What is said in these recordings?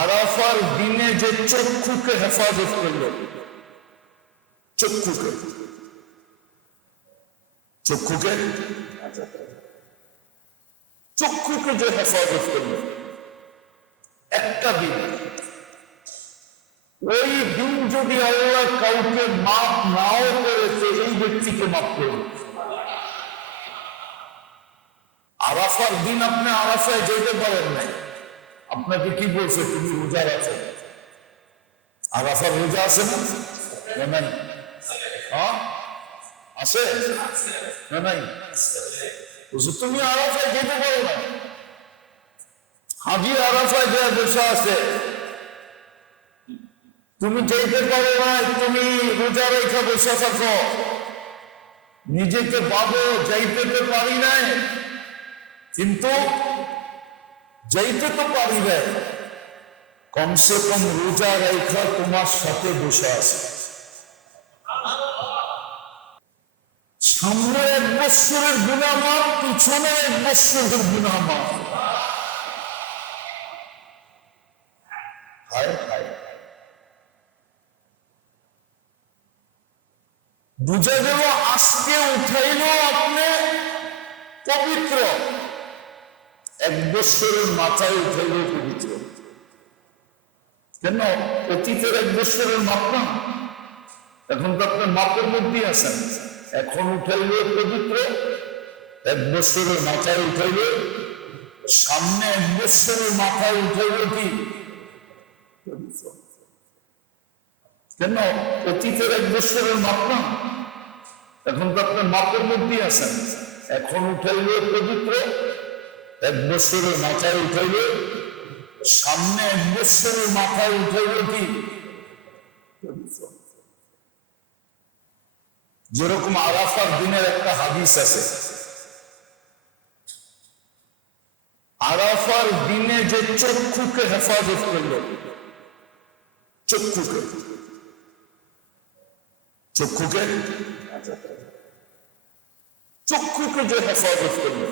আরাফার দিনে যে চক্ষুকে হেফাজত করলো, চক্ষুকে যে হেফাজত করলো একটা দিন, ওই দিন যদি আল্লাহ কাউকে মাফ নাও করেছে, এই ব্যক্তিকে মাফ করবে। আরাফার দিন আপনি আরাফায় যেতে পারেন নাই, আপনাকে কি বলছে? তুমি রোজা আছে। আরাফার রোজা আছে না? নাই? হ্যাঁ আছে না? নাই? তুমি আরাফায় যেতে পারো না। হাজি আরাফায় যে বসে আছে, তুমি যেতে পারো না, তুমি রোজা রেখে বসে থাকো, নিজেকে ভাবো যাইতে তো পারি নাই, কিন্তু যাইতে তো পারি নাই, কমসে কম রোজা রেখা তোমার সাথে বসে আছে। সামনে 1 বছরের গুনাহ মাফ, পিছনে 1 বছরের গুনাহ মাফ। বুঝা গেল আজকে উঠাইলো আপনি পবিত্র, 1 বছরের মাথায় উঠাইলো পবিত্র। কেন? অতীতের 1 বছরের মাপ না, এখন তো আপনার মাপের মধ্যেই আছেন। এখন উঠাইলো পবিত্র, 1 বছরের মাথায় উঠাইলো, সামনে 1 বছরের মাথায় উঠাইলো কি পবিত্র। কেন? অতীতের 1 বছরের মাপ না, এখন তো আপনার মাপের মধ্যেই আছেন। এখন উঠাইল পবিত্র, 1 বছরের মাথায় উঠাইল, সামনে 1 বছরের মাথায় উঠাইল কি পবিত্র। যেরকম আরাফার দিনের একটা হাদিস আছে, আরাফার দিনে যে চক্ষুকে হেফাজত করলো, চক্ষুকে যে হেফাজত করলো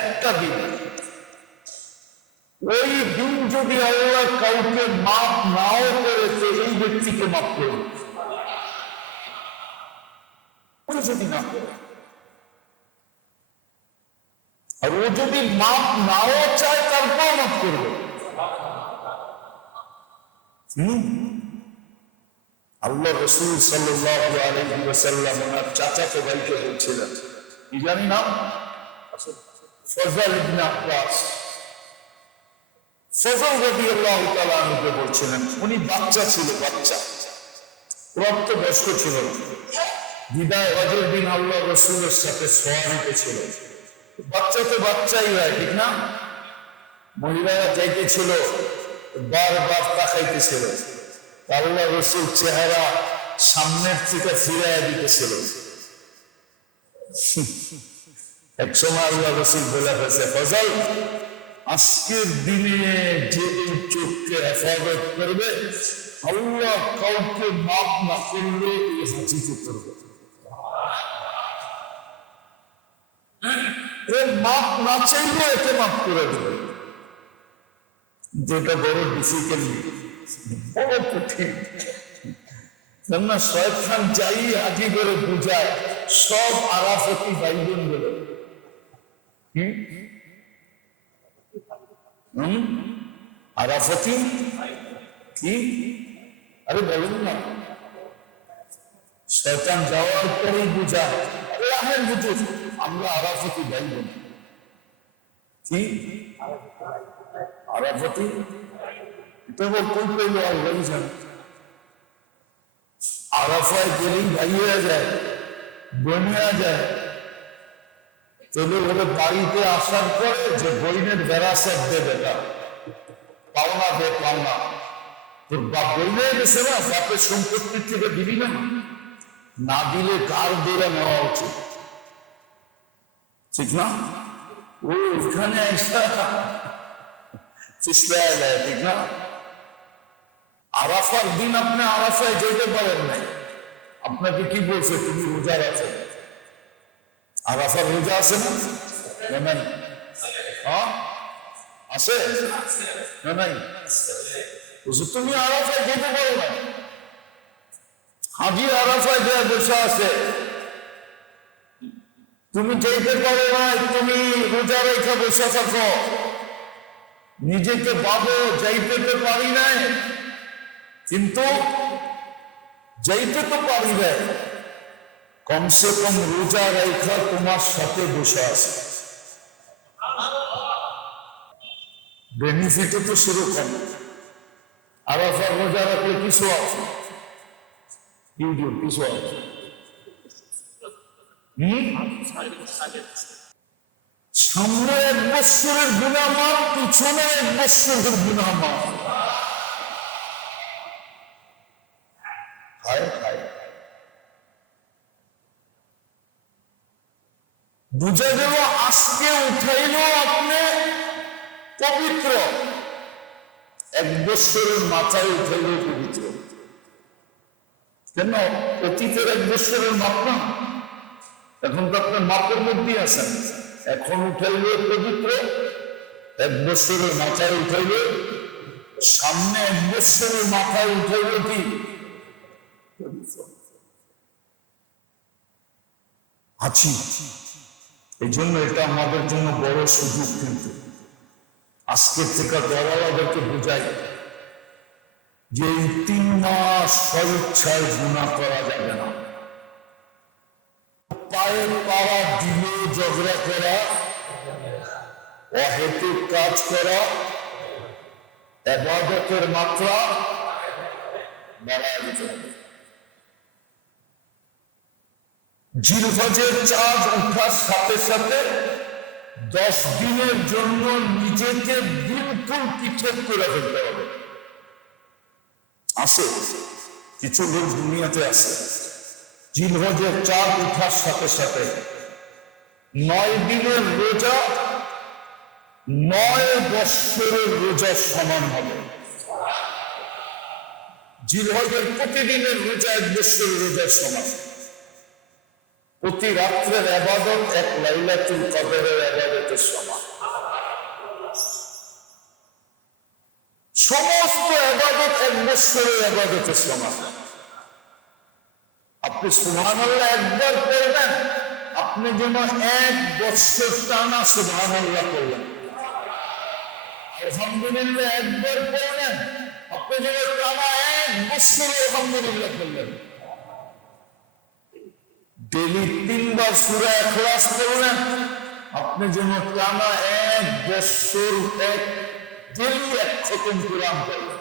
একটা দিন, ওই দিন যদি আল্লাহ কাউকে মাফ নাও করেছে, এই ব্যক্তিকে মাফ করবে। যদি না করে, আর ও যদি মাফ নাও চায়, তারপর মাফ করবে। আল্লাহ রাসূল সাল্লাল্লাহু আলাইহি ওয়াসাল্লাম ওনার চাচাতো ভাইকে বলছিলেন, কি জানি নাম, ফজল ইবনে আব্বাস, ফজল রাদিয়াল্লাহু তাআলা আনহুকে বলছিলেন, উনি বাচ্চা ছিল, বাচ্চা প্রাপ্তবয়স্ক ছিল, বিদায় হজের দিন আল্লাহ রাসূলের সাথে সোয়ারিতে ছিল। বাচ্চা তো বাচ্চাই হয়, ঠিক না? মহিলারা যাইতেছিল, বারবার তাকাইতেছিল, আল্লাহ রাসূল চেহারা সামনের থেকে ফিরাইয়া দিতেছিল। এক সময় আল্লাহ রাসূল বলে ফেলছে, ফজল, আজকের দিনে যে চোখকে হেফাজত করবে, আল্লাহ কাউকে মাফ না করলে এই হাজিকে করবে। মাফ না চাইলে একে মাফ করে দেবে। যেটা বড় ডিফিকাল্ট, বড় কঠিন। কেননা শয়তান যাই হাজি করে বুঝায়, সব আরাফতি ভাইবোন বলে। আরাফতি কি? আরে বলুন না, শয়তান যাওয়ার পরেই বুঝায় আল্লাহের হুজুর আমরা আরাফতি ভাইবোন। কি আরাফতি? এটা বল কোন পেল আর বলছেন, আরাফায় গেলেই ভাই হয়ে যায়, বনিয়া যায়। তবে ওদের বাড়িতে আসার পরে যে বইনের বেড়াসের দেবে, পাওনা দে, পাওনা। তোর বাপ বইনে গেছে না, বাপের সম্পত্তির থেকে দিবি না, না দিলে কার বেড়ে নেওয়া উচিত, ঠিক না? ওখানে ঠিক না? আরাফার দিন আপনি আরাফায় যেতে পারেন নাই, আপনাকে কি বলছে? তুমি রোজা আছে। আরাফার রোজা আছে না? নাই? হ্যাঁ আছে না নাই? তুমি আরাফায় যেতে পারো না, হাজি আরাফায় যে বসে আছে, তুমি যেতে পারো না, তুমি রোজা রেখে বসে থাকো, নিজেকে ভাবো যাইতে তো পারি নাই, কিন্তু যাইতে তো পারি নাই, কমসে কম রোজা রেখা তোমার সাথে বসে আছে, বেনিফিটও তো সেরকম। আরাফা রোজা রাখলে কিছু আছে, কিছু আছে, সামনে 1 বছরের গুনাহ মাফ, পিছনে 1 বছরের গুনাহ মাফ। বুঝা গেল আজকে উঠাইল আপনি পবিত্র, 1 বছরের মাথায় উঠাইল পবিত্র। কেন? অতীতের 1 বছরের মাপ না, এখন তো আপনার মাপের মধ্যেই আছেন, এখন উঠাইল পবিত্র, 1 বছরের মাথায় উঠাইল, সামনে 1 বছরের মাথায় উঠাইল কি আছি। এই জন্য এটা আমাদের জন্য বড় সুযোগ, কিন্তু আজকের থেকে দলালাদেরকে বোঝাই যে এই 3 মাস স্বইচ্ছায় গুনাহ করা যাবে না। পায়ে পাড়া দিলে ঝগড়া করা, অহেতুক কাজ করা, ইবাদতের মাত্রা বাড়ায় দিতে হবে। জিলহজের চাঁদ উঠার সাথে সাথে 10 দিনের জন্য নিজেকে বিলকুল পৃথক করে ফেলতে হবে। আছে কিছু লোক দুনিয়াতে আছে, জিলহজের চাঁদ উঠার সাথে সাথে 9 দিনের রোজা 9 বৎসরের রোজার সমান হবে। জিলহজের প্রতিদিনের রোজা 1 বৎসরের রোজার সমান। প্রতি রাত্রের ইবাদত 1 লাইলাতুল কদরের ইবাদতের সমান। সমস্ত ইবাদত 1 বৎসরের ইবাদতের সমান। আপনি সুবহানাল্লাহ একবার পড়বেন, আপনি যেন 1 বৎসর টানা সুবহানাল্লাহ করলেন। আলহামদুলিল্লাহ একবার পড়লেন, আপনি যেন টানা 1 বৎসর আলহামদুলিল্লাহ করলেন। ডেলি 3 বার সূরা ইখলাস পড়লেন, আপনি যেন টানা 1 বৎসর ডেলি 1 খতম কোরআন পড়লেন।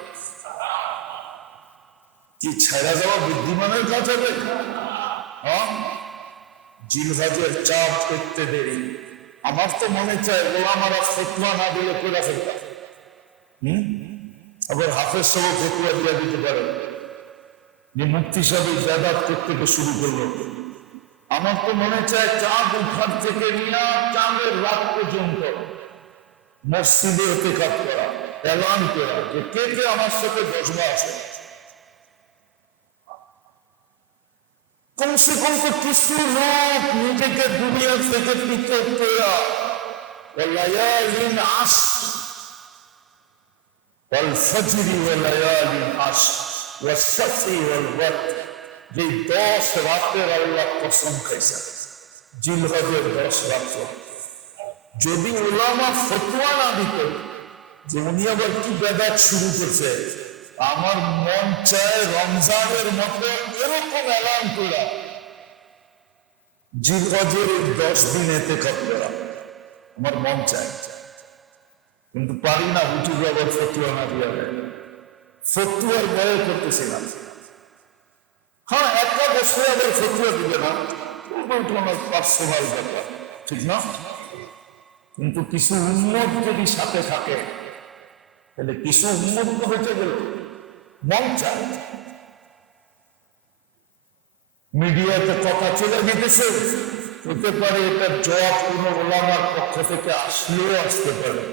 কি ছাড়া যাওয়া বুদ্ধিমানের কাজ হবে? জিলহজের চাঁদ করতে দেরি। আমার তো মনে চায় ওলামারা ফতোয়া না দিলে করে ফেলতাম। আবার হাফেজ সাহেব ফতোয়া দিয়ে দিতে পারে যে মুফতি সাহেব ইবাদত করতে শুরু করলো। আমার তো মনে চায় চাঁদ উঠার থেকে নিয়ে চাঁদের রাত পর্যন্ত মসজিদে ইতিকাফ করা, এলান করা যে কে কে আমার সাথে বসবা আছে। কমসে কম তো কিছু লোক নিজেকে দুনিয়া থেকে পৃথক করা, ওয়ালায়ালিন আশর ওয়াল ফজরি ওয়ালায়ালিন আশর ওয়াশ-শাফি ওয়াল ওয়াতর, যে 10 রাতের আল্লাহ কসম খাইছে, জিলহজের 10 রাত। যদি উলামা ফতোয়া না দিত যে উনি আবার কি বেদাত শুরু করছে, আমার মন চায় রমজানের মতো এরকম এলান করা, জিলহজের 10 দিন ইতিকাফ করা, আমার মন চায়, কিন্তু পারি না। উঠে আবার ফতোয়া না দিয়ে ফতোয়ার ভয়ে করতেছি না। হ্যাঁ, 1 বছরে আবার ফতোয়া দিবে না, আমার পার্সোনাল ব্যাপার, ঠিক না? কিন্তু কিছু উম্মত যদি সাথে থাকে, তাহলে কিছু উম্মত হতে গেল মন চায়। মিডিয়াতে কথা চলে যেতেছে, হতে পারে এটা জবাব কোনো ওলামার পক্ষ থেকে আসলেও আসতে পারে।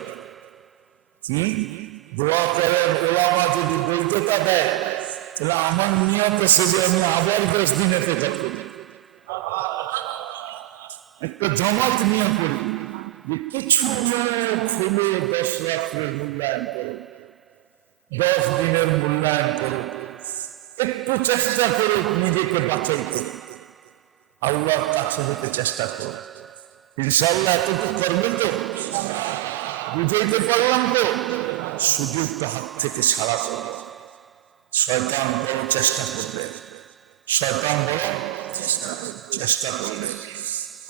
কি দোয়া করেন, ওলামা যদি বৈধতা দেয়, তাহলে আমার নিয়ত আছে যে আমি আবার 10 দিন ইতিকাফ করি, একটা জামাত নিয়ে করি, যে কিছু খুলে 10 রাত্রের মূল্যায়ন করো, 10 দিনের মূল্যায়ন করো, একটু চেষ্টা করো নিজেকে বাঁচাইতে, আল্লাহর কাছে যেতে চেষ্টা করো। ইনশাআল্লাহ এতটুকু করবেন তো? বুঝাইতে পারলাম তো? সুযোগটা হাত থেকে ছাড়া করবে। শয়তান বড় চেষ্টা করবে, শয়তান বড় চেষ্টা করবে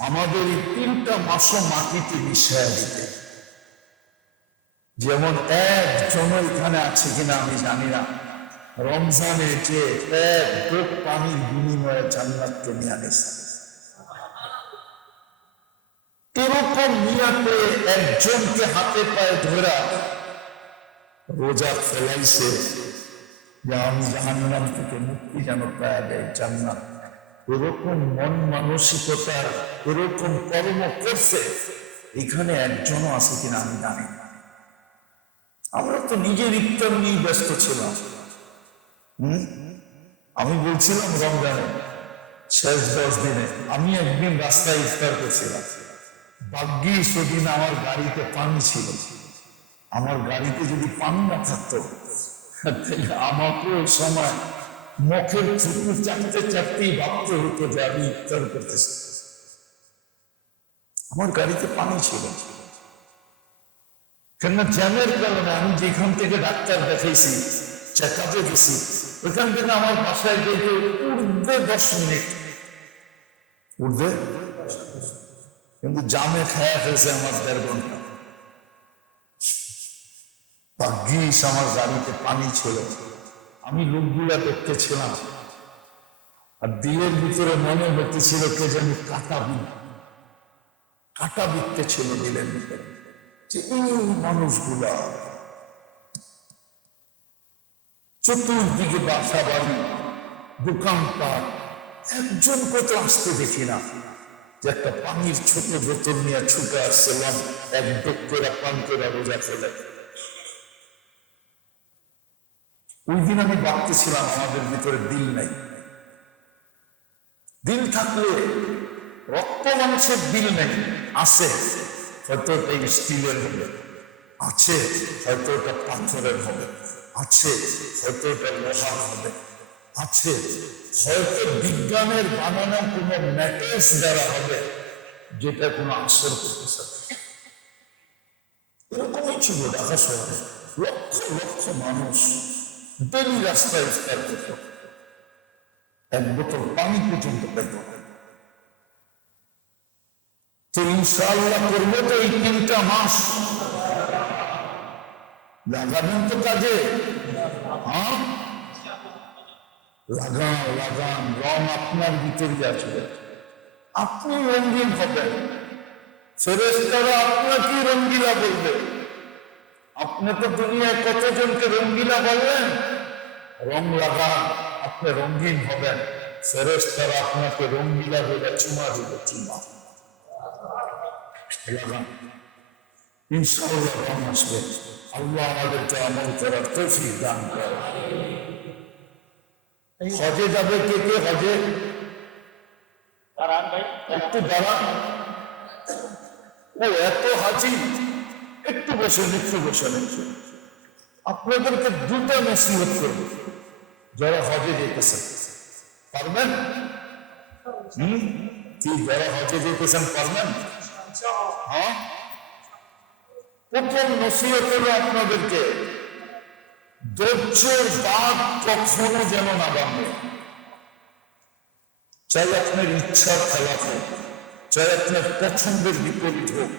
আমাদের এই 3টা মাসও মাটিতে মিশিয়ে দিতে। যেমন একজন এখানে আছে কিনা আমি জানি না, রমজানে যে 1 ডোব পানির বিনিময়ে জান্নাতকে নিয়ে আনেছে, এরকম নিয়াতে একজনকে হাতে পায়ে ধরা রোজা ফেলাইছে যে আমি জাহান্নাম থেকে মুক্তি যেন পাওয়া যায়, জান্নাত। এরকম মন মানসিকতার এরকম কর্ম করছে এখানে একজনও আছে কিনা আমি জানি না। আমরা তো নিজের ইফতার নিয়ে ব্যস্ত ছিলাম। আমি বলছিলাম রমজানে শেষ 10 দিনে আমি একদিন রাস্তায় ইফতার করছিলাম, ভাগ্যিস সেদিন আমার গাড়িতে পানি ছিল। আমার গাড়িতে যদি পানি না থাকতো তাহলে আমাকে ওই সময় মুখের থুতু চাটতে চাটতেই ভাবতে হতো যে আমি ইফতার করতেছি। আমার গাড়িতে পানি ছিল, কেননা জ্যামের কারণে আমি যেখান থেকে ডাক্তার দেখাইছি, চেক আপে গেছি, ওইখান থেকে আমার বাসায় যেতে উর্ধে 10 মিনিট, উর্ধে, কিন্তু জামে খায়া ফেলছে আমার 1.5 ঘন্টা। ভাগ্যিস আমার গাড়িতে পানি ছিল। আমি লোকগুলা দেখতেছিলাম আর দিলের ভিতরে মনে হতেছিল কে যেন কাটা বিকতে ছিল দিলের ভিতরে, যে এই মানুষগুলা চতুর্দিকে বাসা বাড়ি দোকানপাট, একজনকে তো আসতে দেখি না যে একটা পানির ছোট বোতল নিয়ে ছুটে আসছিলাম 1 ডোব করে পান করে রোজা ফেলে। ওই দিন আমি ভাবতেছিলাম আমাদের ভিতরে দিল নাই। দিল থাকলে রক্ত মাংসের দিল নেই, আছে হয়তো এই স্টিলের হবে, আছে হয়তো এটা পাথরের হবে, আছে হয়তো এটা লোহার হবে, আছে হয়তো বিজ্ঞানের বানানো কোনো ম্যাটেরিয়ালস দ্বারা হবে যেটা কোনো আসর করতেছে। এরকমই ছিল ঢাকা শহরে, লক্ষ লক্ষ মানুষ ডেলি রাস্তায় ইফতার করত, 1 বোতল পানি পর্যন্ত পেত। তো ইনশাআল্লাহ করবো তো এই 3টা মাস লাগাবেন তো কাজে। হ্যাঁ, লাগান, রং আপনার ভিতরে আসবে, আপনি রঙিন হবেন, ফেরেশতারা আপনাকে রঙ্গিলা বলবে। আপনি তো দুনিয়ায় কতজনকে রঙ্গিলা বললেন, রং লাগান, আপনি রঙিন হবেন, ফেরেশতারা আপনাকে রঙ্গিলা বলে চুমা দিবে, চুমা লাগান, ইনশাআল্লাহ রং আসবে। আল্লাহ আমাদেরকে আমল করার তৌফিক দান করে। হজে যাবে কে কে? হজে একটু দাঁড়ান, ও এত হাজি, একটু বসে আপনাদেরকে 2টা নসিহত করবে। যারা হজে যেতেছেন পারবেন? কি যারা হজে যেতেছেন পারবেন? হ্যাঁ, প্রথম নসিহত হলো আপনাদেরকে ধৈর্যের বাঁধ কখনো যেন না ভাঙে। চাই আপনার ইচ্ছার খেলাফ হোক, চাই আপনার পছন্দের বিপরীত হোক,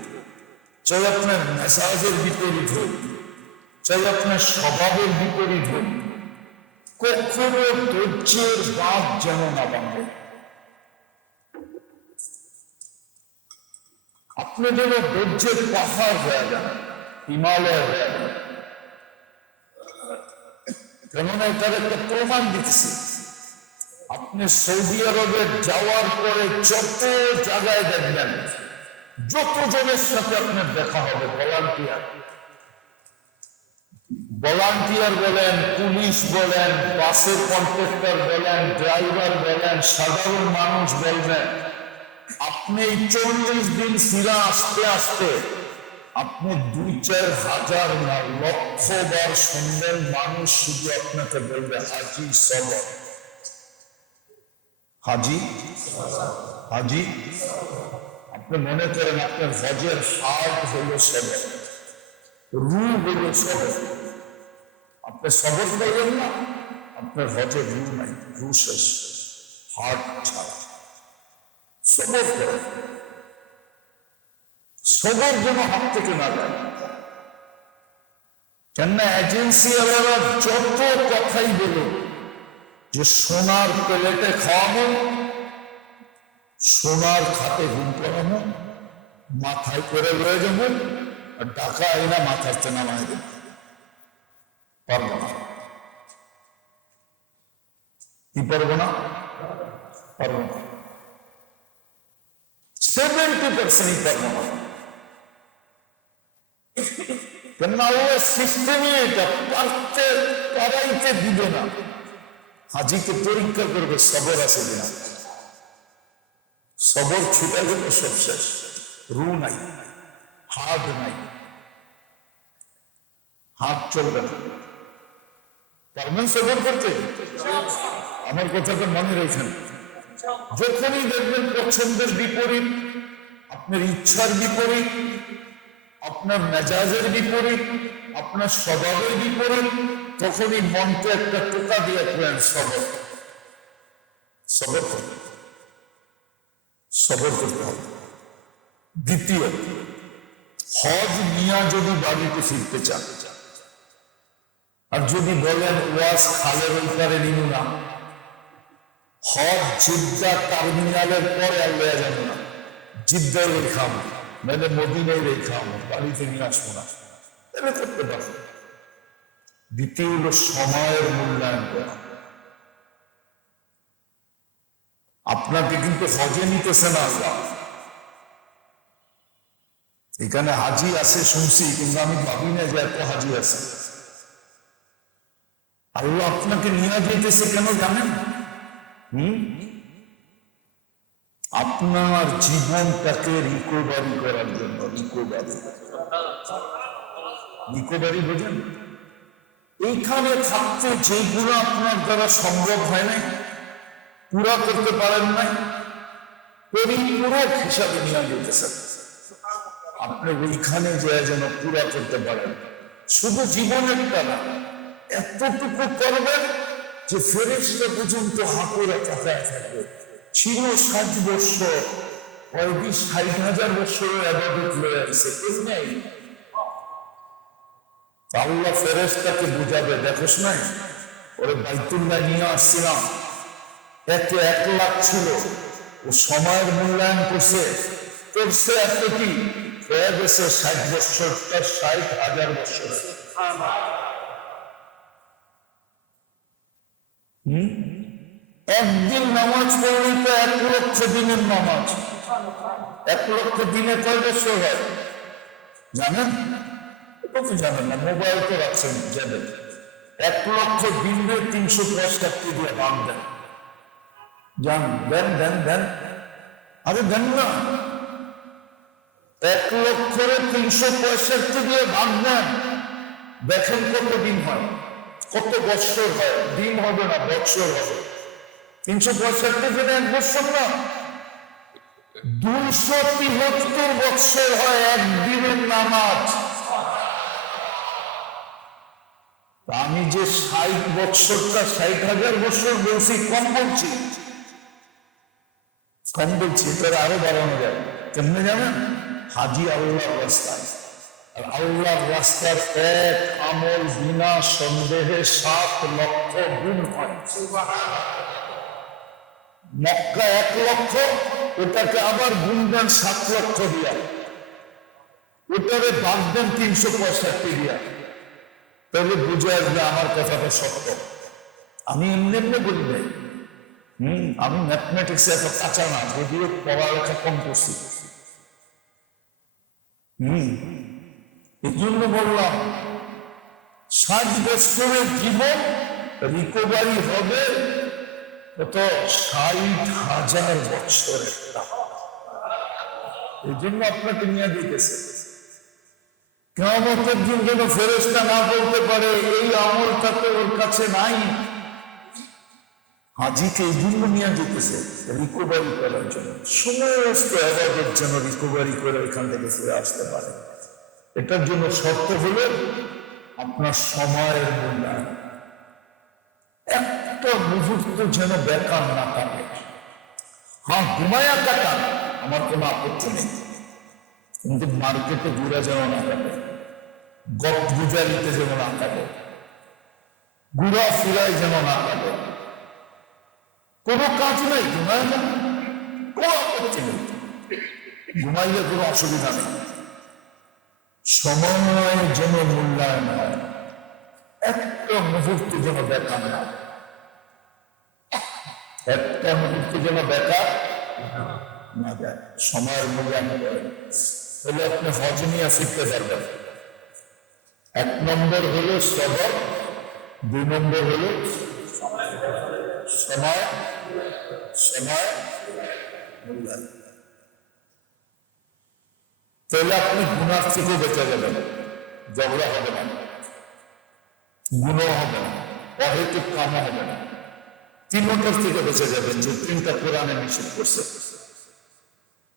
চাই আপনার মেজাজের বিপরীত হোক, চাই আপনার স্বভাবের বিপরীত হোক, কখনো ধৈর্যের বাঁধ যেন না ভাঙে। আপনি যেন ধৈর্যের পাহাড় হয়ে যান, হিমালয় হয়ে যান। কেননা এটার একটা প্রমাণ দিতেছি। আপনি সৌদি আরবে যাওয়ার পরে যত জায়গায় দেখবেন, যত জনের সাথে আপনার দেখা হবে ভলান্টিয়ার বলেন, পুলিশ বলেন, বাসের কন্ট্রাক্টর বলেন, ড্রাইভার বলেন, সাধারণ মানুষ বলবেন, আপনি 40 দিন ফিরা আসতে আসতে আপনি 2-4 হাজার না লক্ষ বার শুনবেন, মানুষ শুধু আপনাকে বলবে হাজি সবর, হাজি হাজি। আপনি মনে করেন আপনার হজের হার্ট হলো সবর, রু হলো সবর। আপনি সবর করবেন না, আপনার হজের রু নাই, রু শেষ, হার্ট ছাড়া। সবর করেন, সবর যেন হাত থেকে না যায়। কেননা এজেন্সি ওয়ালারা যত কথাই বলুন যে সোনার প্লেটে খাওয়ানো, সোনার খাতে ঘুম করানো, মাথায় করে রয়ে যাবো, আর টাকা আইনা মাথার চেনা মায় দেব, পারবো না। কি পারবো না? পারবো না। 70% পারবো না। কেননা ওরা সিস্টেমে এটা পারতে পারাইতে দিবে না। হাজিকে পরীক্ষা করবে সবর আছে কিনা। সবর ছুটে গেল, সব শেষ, রু নাই, হাত নাই, হাত চলবে না। পারবেন সবর করতে? আমার কথাটা মনে রেখেন। যখনই দেখবেন পছন্দের বিপরীত, আপনার ইচ্ছার বিপরীত, আপনার মেজাজের বিপরীত, আপনার স্বভাবের বিপরীত, তখনই মনকে একটা টোকা দিয়ে করেন সবর। সবর করতে, সবর করতে হবে। দ্বিতীয়, হজ নিয়া যদি বাড়িতে ফিরতে চান, আর যদি বলেন ওয়াজ খালের ওইপারে নিব না, হজ জিদ্দা টার্মিনালের পরে আর লয়া যাবো না, জিদ্দায় রেখাম, নাহলে মদিনায় রেখাম, বাড়িতে নিয়ে আসবো না, এটা করতে পারবো। দ্বিতীয় হলো সময়ের মূল্যায়ন করা। আপনাকে কিন্তু হজে নিতেছে না আল্লাহ। এখানে হাজি আছে শুনছি, কিন্তু আমি ভাবি না যে এত হাজি আছে। আল্লাহ আপনাকে নিয়ে যেতেছে কেন জানেন? আপনার জীবনটাকে রিকভারি করার জন্য। রিকভারি বোঝেন? এইখানে থাকতে যেগুলো আপনার দ্বারা সম্ভব হয় না, পুরা করতে পারেন নাই, পরিপূরক হিসাবে নিয়ে যেতেছেন। আপনি ওইখানে যে যেন পুরা করতে পারেন। শুধু জীবনেরটা না, এতটুকু করবেন যে ফেরেশতা পর্যন্ত হাঁটুরা তাকায় থাকবে। ছিল 60 বছর, 60,000 বছরের ইবাদত লয়ে আছে, কেউ নেই। আল্লাহ ফেরেশতাকে বুঝাবে, দেখোস নাই ওরে বাইতুল্লাহ নিয়ে আসছিলাম, এতে 1 লাখ ছিল, ও সময়ের মূল্যায়ন করছে এত কি হয়ে গেছে 60 বছরটা 60,000 বছর। একদিন নামাজ পড়লে তো 1 লক্ষ দিনের নামাজ। 1 লক্ষ দিনে কয় বছর হয় জানেন? তো জানেন না, মোবাইল তো রাখছেন, যাবেন। 1 লক্ষ দিনে 365 দিয়ে দাম দেন, যান দেন দেন দেন, আরে দেন না। 1 লক্ষরে 365 দিয়ে ভাগ দেন, দেখেন কত দিন হয়, কত বৎসর হয়। দিন হবে না, বৎসর হবে। 365 দিনে 1 বৎসর না, 273 বৎসর হয় একদিনের নামাজ। আমি যে 60 বৎসরটা 60,000 বৎসর বলছি, কম বলছি, তার আরো বাড়ানো যায়। কেমনে জানেন? হাজি আল্লাহর রাস্তায়, আর আল্লাহর রাস্তার এক আমল বিনা সন্দেহে 7 লক্ষ গুণ হয়। মক্কা 1 লক্ষ, ওটাকে আবার গুণ দেন 7 লক্ষ দিয়া, ওটারে বাদ দেন 365 দিয়া, তাহলে বুঝে আসবে আমার কথাটা সত্য। আমি এমনি বলবে, আমি ম্যাথমেটিক্স এত কাঁচা না, যদিও পড়ালেখা কম করছি। এই জন্য বললাম 60 বছরের জীবন রিকভারি হবে কত? 60,000 বছরের। এই জন্য আপনাকে নিয়ে দিতেছে। কিয়ামতের দিন যেন ফেরেশতা না বলতে পারে এই আমলটা তো ওর কাছে নাই। হাজিকে এই জন্য নিয়ে যেতেছে রিকভারি করার জন্য, সমস্ত ইবাদত যেন রিকভারি করে এখান থেকে ফিরে আসতে পারে। এটার জন্য শর্ত হলো আপনার সময়ের মূল্যায়ন। একটা মুহূর্ত যেন বেকার না কাটে। হ্যাঁ, ঘুমায়া কাটান, আমার কোনো আপত্তি নেই, কিন্তু মার্কেটে ঘুরা যেন না কাটে, গপ গুজারিতে যেন না কাটে, ঘুরা ফিরায় যেন না কাটে। কোনো কাজ নাই, ঘুমায় না, কোনো আপত্তি নেই, ঘুমাইলে কোনো অসুবিধা নেই। সময় যেন মূল্যায়ন হয়, একটা মুহূর্ত যেন বেকার না, একটা মুহূর্ত যেন বেকার না যায়। সময়ের মূল্যায়ন করেন, তাহলে আপনি হজ নিয়ে ফিরতে পারবেন। 1 নম্বর হলো সবর, 2 নম্বর হলো সময় মূল্যায়ন। তাহলে আপনি গুনার থেকে বেঁচে যাবেন, ঝগড়া হবে না, গুণও হবে না, অহেতুক কামও হবে না। 3টার থেকে বেঁচে যাবেন, যে 3টা কোরআনে নিষেধ করছে।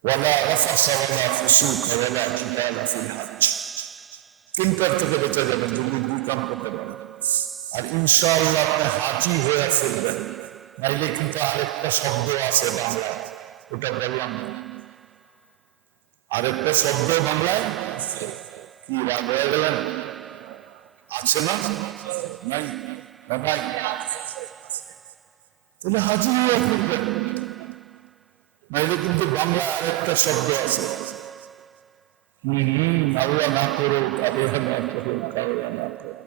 ওয়ালা রাফাসা ওয়ালা ফুসুকা ওয়ালা জিদালা ফিল হজ। 3টার থেকে বেঁচে যাবেন যদি 2 কাম করতে পারেন। আর ইনশাআল্লাহ আপনি হাজি হয়ে ফিরবেন। নাইলে কিন্তু আরেকটা শব্দ আছে বাংলায়, ওটা বললাম না। আরেকটা শব্দ বাংলায় কি রাগ হয়ে গেলেন? আছে না? নাই না ভাই? তাহলে হাজি হয়ে ফিরবেন। নাইলে কিন্তু বাংলা আরেকটা শব্দ আছে, আল্লাহ না করো, কাবেহা না করো, কাবেহা না করো।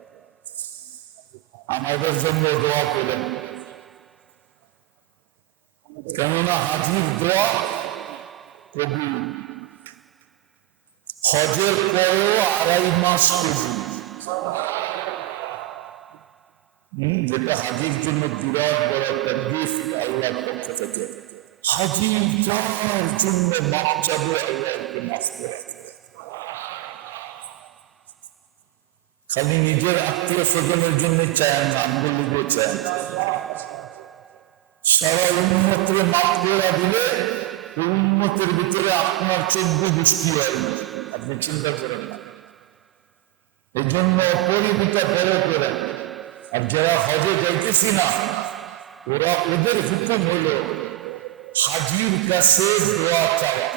আমাদের জন্য দোয়া করেন, কেননা হাজির দোয়া কবুল। হজের পরেও 2.5 মাস কবুল, যেটা হাজির জন্য বিরাট বড় একটা গিফট আল্লাহর পক্ষ থেকে। হাজির যার জন্য মাপ চাবে, আল্লাহকে মাফ করে। খালি নিজের আত্মীয় স্বজনের জন্য চায় না, আমগুলো চায়, সারা উন্মতের মাপ করে দিলে উন্মতের ভিতরে আপনার 14 গোষ্ঠী হয়, আপনি চিন্তা করেন না। এই জন্য অপরিমিতা বড় করেন। আর যারা হজে যাইতেছি না, ওরা ওদের হুকুম হলো হাজির কাছে দোয়া চাওয়া,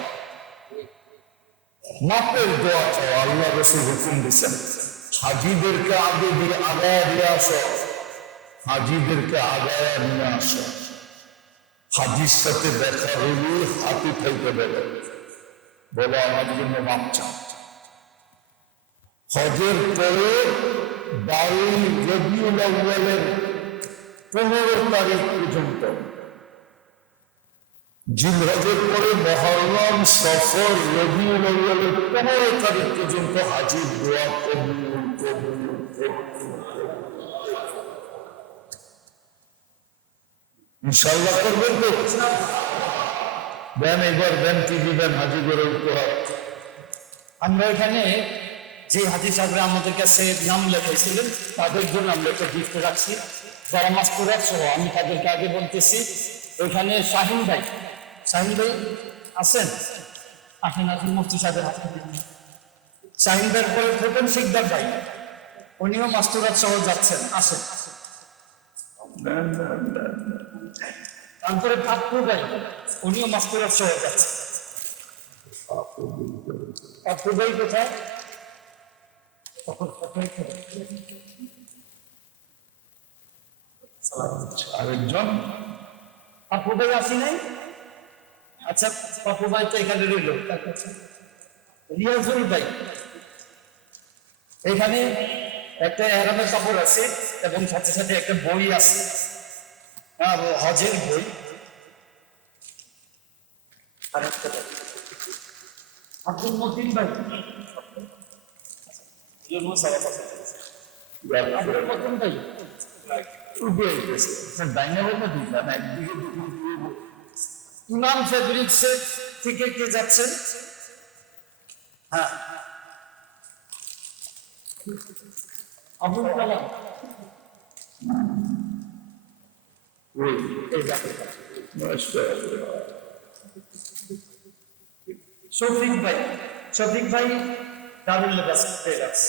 মাপের দোয়া চাওয়া। আল্লাহ রাসূল হুকুম দিচ্ছেন হাজিদেরকে আগে দিয়ে আগায় দিয়ে আসো, হাজিদেরকে আগায় নিয়ে আসো। হাজির সাথে দেখা হইলে হাতি খাইতে বলো, বলো আমার জন্য মাপ চাও। হজের পরে 12 রবিউল আউয়ালের 15 তারিখ পর্যন্ত, জিলহজের পরে মুহররম, সফর, রবিউল আউয়ালের 15 তারিখ পর্যন্ত হাজির দোয়া কবুল কবুল ইনশাআল্লাহ করবেন তো? দেন এবার দেন, কি দিবেন হাজিদের উপহার? আমরা এখানে যে হাজি সাহেবরা আমাদের কাছে নাম লেখাইছিলেন তাদের জন্য আমরা একটা গিফট রাখছি। যারা মাস্কুরাত সহ, আমি তাদেরকে আগে বলতেছি। ওইখানে শাহিন ভাই আছেন? আসেন আসেন, মুফতি সাহেবের হাতে শাহিন ভাইয়ের পরে প্রথম শিকদার ভাই, উনিও মাস্কুরাত সহ যাচ্ছেন, আসেন। তারপরে পাপ্পু ভাই, উনিও মাস্কুরাত সহ যাচ্ছেন। পাপ্পু ভাই কোথায়? আরেকজন পাপ্পু ভাই আসি নাই? আচ্ছা, পাপ্পু ভাই তো এখানে রইল। রিয়াজুল ভাই, এখানে একটা এরামের কাপড় আছে এবং সাথে সাথে একটা বই আছে, হজের বই। আর একটা আব্দুল মতিন ভাই, প্রথম ভাই ইমাম ফেব্রিক্স থেকে কে যাচ্ছেন? হ্যাঁ, আবুল কালাম ওই এই জাতীয়। মাশাআল্লাহ। শফিক ভাই দারুল লেবাস ট্রেডার্স।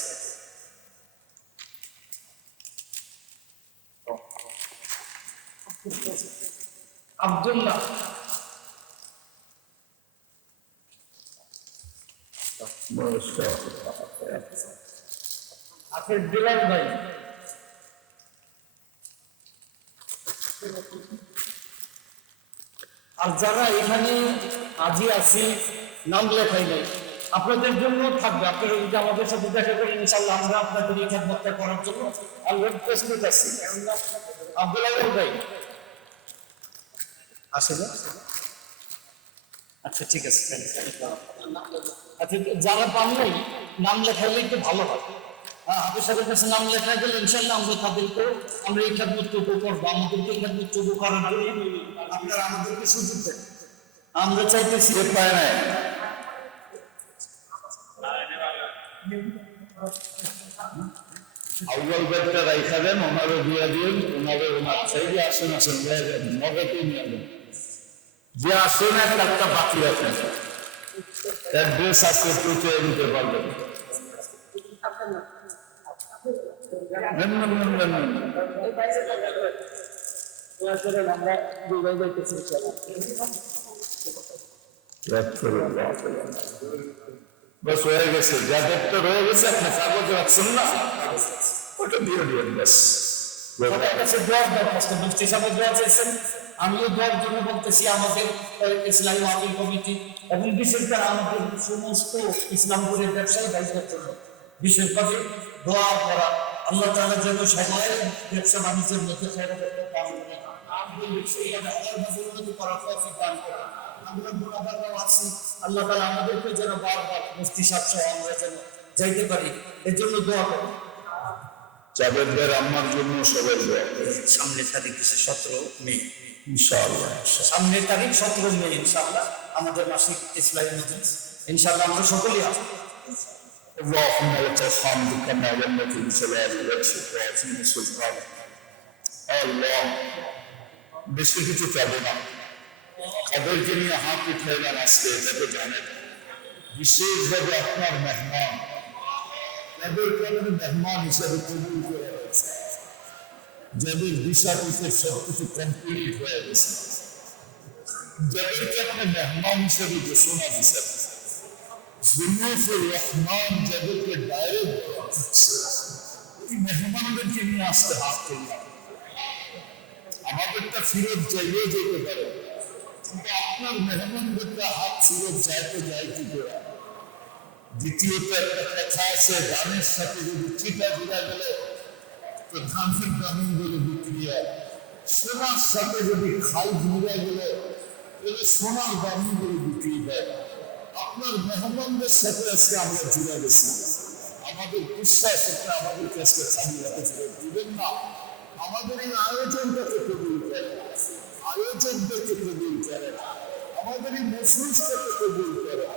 আব্দুল্লাহ মাশাআল্লাহ। আফিফ বিলাল ভাই, আর যারা এখানে আজই আছি নাম লেখাই নাই, আপনাদের জন্য থাকবে। আপনারা যদি আমাদের সাথে দেখা করেন ইনশাআল্লাহ আমরা আপনাদের এই খেদমতটা করার জন্য আমরা প্রস্তুত আছি। আব্দুল্লাহ ভাই আসলে আচ্ছা ঠিক আছে। আচ্ছা, যারা পান নাই নাম লেখাইলে একটু ভালো হয়। হ্যাঁ, হাফেজ সাহেবের কাছে নাম লেখা গেলে ইনশাআল্লাহ আমরা এই খেদমতটুকু করবো। আমাদেরকে এই খেদমতটুকু করার জন্য আপনারা আমাদেরকে সুযোগ দেন। আমরা চাইতেছি পায় নাই আউ্বাল ব্যাগটা রাইখা দেন, ওনারও দিয়া দিন, ওনার সেই যে আসেন নগদে নিয়ে দেন। যে আসেন একটা বাকি রাখেন, এক ড্রেস আজকে পৌঁছে দিতে পারবেন। বস হয়ে গেছে, যাদেরটা রয়ে গেছে আপনি কাগজ রাখছেন না, ওটা দিয়ে দিন ব্যাস। আমিও দোয়ার জন্য বলতেছি আমাদের ইসলামী ওয়াকিল কমিটি এবং বিশেষ করে আমাদের সমস্ত ইসলামপুরের ব্যবসায়ী ভাইদের জন্য বিশেষ করে দোয়া করা। আল্লাহ তাআলা যেন সবাই ব্যবসা বাণিজ্যের মধ্যে আল্লাহ তাআলা আমাদেরকে যেন বারবার মুফতি সাহেব সহ আমরা যেন যাইতে পারি, এর জন্য দোয়া করি। জাবেদের আম্মার জন্য সবাই দোয়া। সামনের তারিখ 17 মে ইনশাআল্লাহ, সামনের তারিখ 17 মে ইনশাআল্লাহ আমাদের মাসিক ইসলামী মজলিস। ইনশাআল্লাহ আমরা সকলেই আসবো। اللهم لك الحمد كما ينبغي لجلال وجهك وعظيم سلطانك। আল্লাহ, বেশি কিছু চাবো না, তাদেরকে নিয়ে হাত উঠাইলেন আজকে, যাতে জানেন বিশেষভাবে আপনার মেহমান, তাদেরকে আপনি মেহমান হিসাবে কবুল করে রয়েছে, যাদের বিষয়টিতে সবকিছু কমপ্লিট হয়ে গেছে, যাদেরকে আপনি মেহমান হিসাবে ঘোষণা দিচ্ছেন, রহমান যাদেরকে ডাইরেক্ট দেওয়া হচ্ছে, ওই মেহমানদেরকে নিয়ে আসতে হাত তুললাম। আমাদেরটা ফিরত চাইলেও যেতে পারে, কিন্তু আপনার মেহমানদেরটা হাত ফিরত যাই কি করে। দ্বিতীয়ত একটা কথা আছে, ধানের সাথে যদি চিটা জুড়া গেলে তো ধানের দামি বলে বিক্রি হয়, সোনার সাথে যদি খাল জুড়া গেলে তাহলে সোনার দামি বলে বিক্রি হয়। আপনার মেহমানদের সাথে আজকে আমরা জুড়ে গেছি, আমাদের বিশ্বাস একটা আমাদের কাছে খালি রাখতে ফেরত দিবেন না। আমাদের এই আয়োজনটাকে কবুল করেন, আয়োজনটাকে কবুল করেন, আমাদের এই মজলিসটাকে কবুল করেন,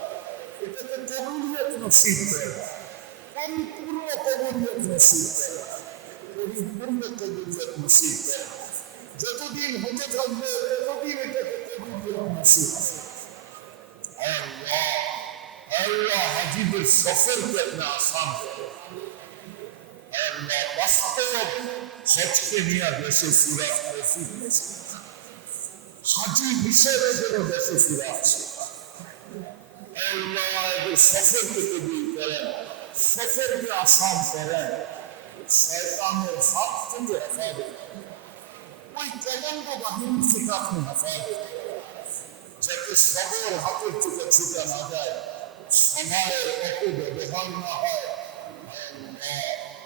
এটাকে কবুলিয়ত নসিব করেন, পরিপূর্ণ কবুলিয়ত নসিব করেন, পরিপূর্ণ কবুলিয়ত নসিব করেন। যতদিন হতে থাকবে ততদিন এটাকে কবুলিয়ত নসিব করেন। আল্লাহ হাজিদের সফরকে আপনি আসান করেন। আল্লাহ বাস্তব হজকে নিয়ে দেশে ফিরে হাজি হিসেবে যেন দেশে ফিরে আসে। আল্লাহ এদের সফরকে কবুল করেন, সফরকে আসান করেন, শয়তানের হাত থেকে হেফাজত করেন, ওই কলঙ্ক বাহিনী থেকে আপনি হেফাজত করেন, যাতে সবর হাতের থেকে ছুটে না যায়, সময়ের অপব্যবহার না হয়।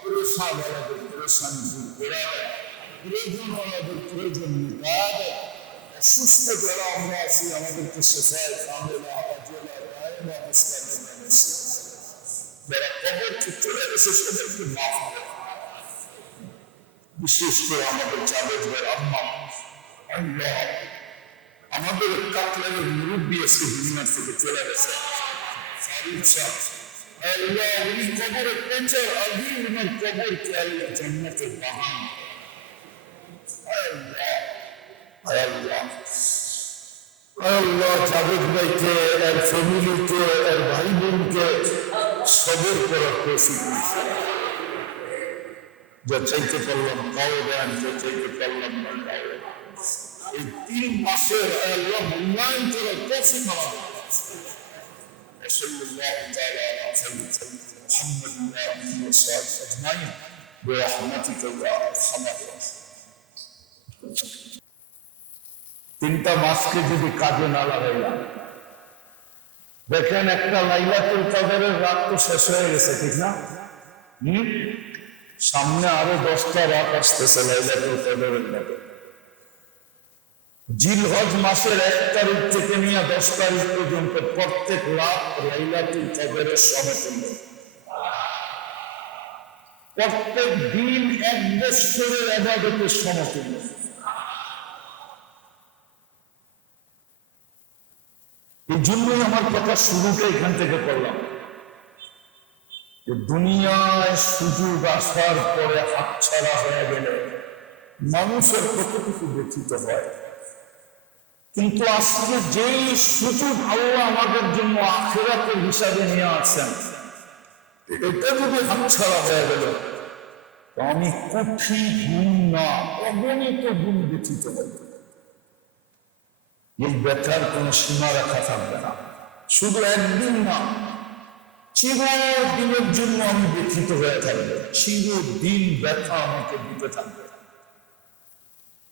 পেরেশানওয়ালাদের পেরেশানি দূর করে দেয়, প্রয়োজনওয়ালাদের প্রয়োজন মিটা দেয়। অসুস্থ যারা আমরা আছি আমাদেরকে শেখায় কামেলা আজলা গায়েবা ইসলামের নামে, যারা কবর চলে গেছে সেদেরকে মাফ করে, বিশেষ করে আমাদের জাবেদের আম্মা। আল্লাহ, আমাদের কাকলারের মুরব্বী আজকে দুনিয়া থেকে চলে গেছে, ফারুক সাহেব আল্লাহ উনি কবরে পৌঁছে আগে ওনার কবরকে আল্লাহ জান্নাতের বাগান। আল্লাহ আল্লাহ জাভেদ ভাইকে এর ফ্যামিলিকে এর ভাই বোনকে সবর করার তৌফিক দিন। যা চাইতে পারলাম তাও দেন, যা চাইতে পারলাম না তাও দেন। এই 3 মাসের আল্লাহ মূল্যায়ন করার তৌফিক আমাদের। وصلى الله تعالى على سيدنا محمد وآله وصحبه أجمعين برحمتك يا أرحم الراحمين। 3টা মাসকে যদি কাজে না লাগাইলাম, দেখেন একটা লাইলাতুল কদরের রাত তো শেষ হয়ে গেছে, ঠিক না? সামনে আরো 10টা রাত আসতেছে লাইলাতুল কদরের রাতে। জিলহজ মাসের 1 তারিখ থেকে নিয়ে 10 তারিখ পর্যন্ত প্রত্যেক রাত লাইলাতুল কদরের সমতুল্য। প্রত্যেক দিন 1 বছরের ইবাদতের সমতুল্য। এই জন্যই আমার কথা শুরুটা এখান থেকে করলাম যে দুনিয়ায় সুযোগ আসার পরে হাতছাড়া হয়ে গেলে মানুষের কতটুকু ব্যথিত হয়, কিন্তু আজকে যেই সুযোগ আল্লাহ আমাদের জন্য আখিরাতের হিসাবে নিয়ে আসেন, এটা যদি হাতছাড়া হয়ে গেল তো আমি কোটি গুণ না অগণিত গুণ ব্যথিত হই। এই ব্যথার কোনো সীমা রাখা থাকবে না। শুধু একদিন না, চিরদিনের জন্য আমি ব্যথিত হয়ে থাকবে। চিরদিন ব্যথা আমাকে দিতে থাকবে।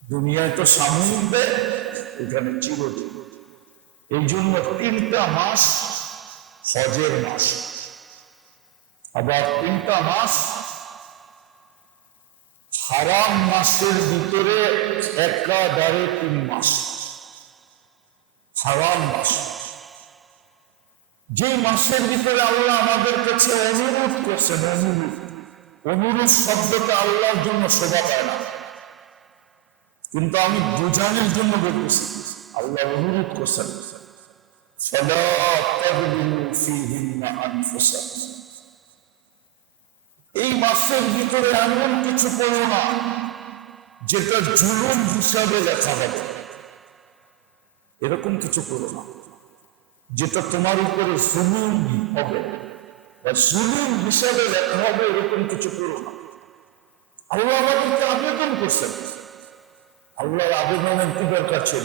দুনিয়ায় তো সাময়িক দেয়, এখানে চিরদিন। এই জন্য 3টা মাস হজের মাস, আবার 3টা মাস হারাম মাসের ভিতরে একাধারে 3 মাস হারাম মাস। যে মাসের ভিতরে আল্লাহ আমাদের কাছে অনুরোধ করছেন, অনুরোধ শব্দটা আল্লাহর জন্য শোভা পায় না, কিন্তু আমি বোঝানোর জন্য বলতেছি আল্লাহ অনুরোধ করছেন, ফালা তাযলিমু ফীহিন্না আনফুসাকুম। এই মাসের ভিতরে এমন কিছু করো না যেটা জুলুম হিসাবে লেখা হবে। এরকম কিছু করো না যেটা তোমার উপরে জুলুম হবে বা জুলুম হিসাবে লেখা হবে। এরকম কিছু করো না। আল্লাহ আমাদেরকে আবেদন করছেন। আল্লাহর আবেদনের কি দরকার ছিল?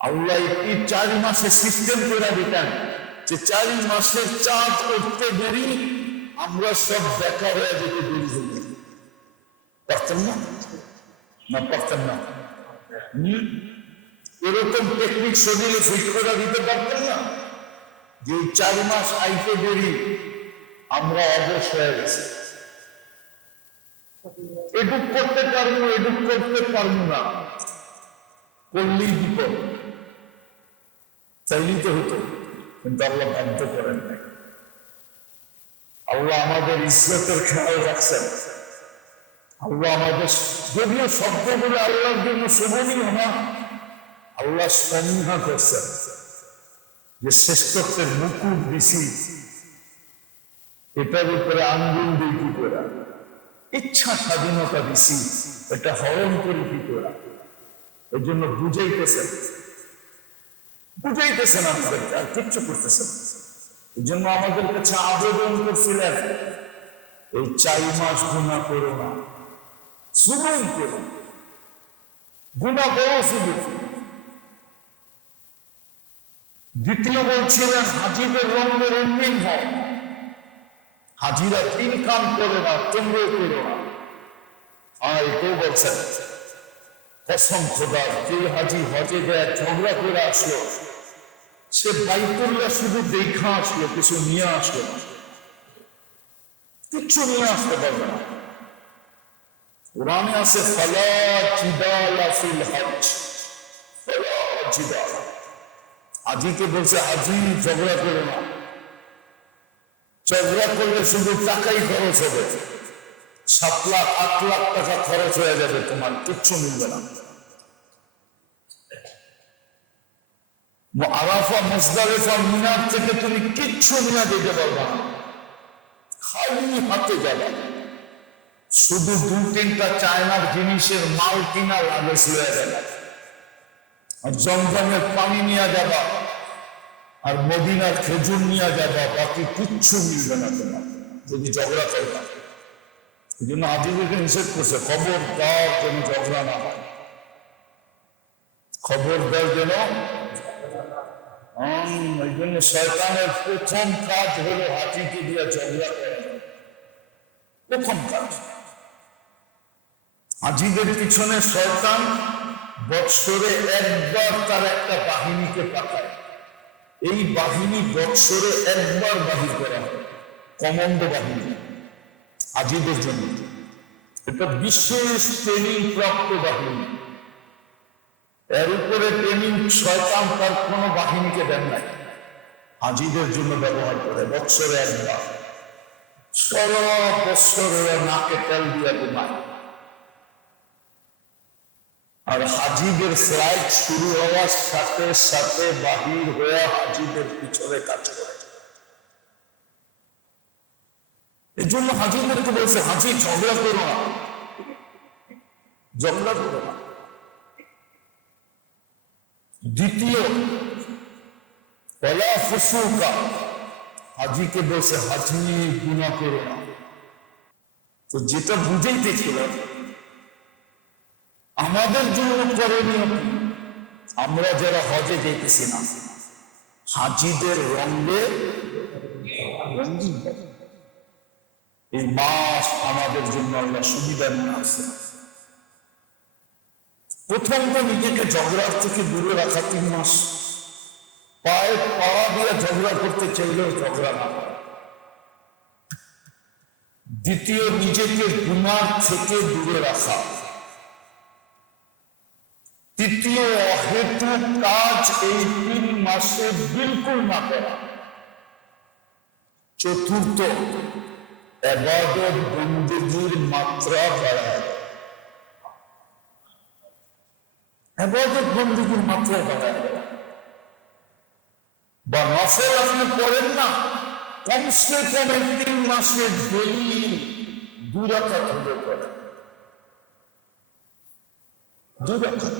আল্লাহ এই 4 মাসে সিস্টেম করে দিতেন যে 4 মাসের চাঁদ উঠতে দেরি আমরা সব দেখা হয়ে যেতে দেরি হয়ে পারতেন না? পারতেন না? এরকম টেকনিক শরীরে ফিট করে দিতে পারতেন না যে 4 মাস আইতে দেরি আমরা অবশ হয়ে গেছি, এডুক করতে পারবো এডুক করতে পারবো না, করলেই বিপদ। চাইলেই তো হতো, কিন্তু আল্লাহ বাধ্য করেন নাই। আল্লাহ আমাদের ইজ্জতের খেয়াল রাখছেন। আল্লাহ আমাদের, যদিও শব্দগুলো আল্লাহর জন্য শোভনীয় না, আল্লাহ সমীহা করছেন যে শ্রেষ্ঠত্বের মুকুট দিছি, এটার উপরে আঙ্গুল দিয়ে কি করা, ইচ্ছা স্বাধীনতা দিছি, এটা হরণ করে কি করা। এই জন্য বুঝাইতেছেন আমাদেরকে, আর কিচ্ছু করতেছেন। এই জন্য আমাদের কাছে আবেদন করছিলেন, এই 4 মাস গুনাহ করো না, জুলুম করো না, গুনাহ করো শুধু। দ্বিতীয় বলছিলেন হাজিদের রঙে রঙিন হয়। হাজিরা 3 কাম করে না, তোমরাও করো না। আর এটাও বলছেন কসম খোদার, যে হাজি হজে যায় ঝগড়া করে আসলো, সে বাইতুল্লাহ শুধু দেখা আসলো, কিছু নিয়ে আসলো না, কিচ্ছু নিয়ে আসতে পারবে না। কোরআনে আছে ফালা জিদালা ফিল হজ, ফালা জিদালা। হাজিকে বলছে হাজি ঝগড়া করো না, ঝগড়া করলে শুধু টাকাই খরচ হবে, 7 লাখ 8 লাখ টাকা খরচ হয়ে যাবে, তোমার কিচ্ছু মিলবে না। আরাফা মুজদালিফা মিনার থেকে তুমি কিচ্ছু নিয়ে দিতে পারবে না। খালি হাতে যাবা, শুধু 2-3টা চায়নার জিনিসের মাল কিনা লাগেজ লয়ে যাবা, আর জমজমের পানি নিয়ে যাবা, আর মদিনার খেজুর নিয়ে যাবা, বাকি কিচ্ছু মিলবে না তোমার যদি ঝগড়া করবা। এই জন্য হাজিদেরকে নিষেধ করছে, খবরদার যেন ঝগড়া না হয়, খবরদার যেন। এই জন্য শয়তানের প্রথম কাজ হলো হাজিকে দিয়ে ঝগড়া করা, প্রথম কাজ। হাজিদের পিছনে শয়তান বৎসরে একবার তার একটা বাহিনীকে পাঠায়, এই বাহিনী বৎসরে একবার বাহির করা হয়, কমান্ডো বাহিনী হাজিদের জন্য। এটা বিশেষ ট্রেনিং প্রাপ্ত বাহিনী, এর উপরে ট্রেনিং শয়তান তার কোনো বাহিনীকে দেন নাই, হাজিদের জন্য ব্যবহার করে বৎসরে একবার। সারা বৎসর ওরা নাকে তেল দিয়ে ঘুমায়, আর হাজিদের ফ্লাইট শুরু হওয়ার সাথে সাথে বাহির হয়ে হাজিদের পিছনে কাজ করে। এই জন্য হাজিদেরকে বলছে, হাজি ঝগড়া করো না, ঝগড়া করো না। দ্বিতীয়, ওয়ালা ফুসুকা, হাজিকে বলছে হাজি গুনাহ করো না। তো যেটা বুঝাইতেছিল আমাদের জন্য করণীয় কি, আমরা যারা হজে যেতেছি না, হাজিদের রঙে রঙিন, এই মাস আমাদের জন্য আল্লাহ সুবিধা নিয়ে আসে। প্রথম তো নিজেকে ঝগড়ার থেকে দূরে রাখা, 3 মাস পায়ে পাড়া দিয়ে ঝগড়া করতে চাইলেও ঝগড়া না হয়। দ্বিতীয়, নিজেকে গুনাহ থেকে দূরে রাখা। তৃতীয়, অহেতুক কাজ এই 3 মাসে বিলকুল না করা। চতুর্থ, ইবাদত বন্দেগীর মাত্রা বাড়ায়, ইবাদত বন্দেগীর মাত্রা বাড়ায়। বা নফল আপনি পড়েন না, কমসে কম 3 মাসে ডেইলি 2 রাকাত হলে পড়েন, 2 রাকাত।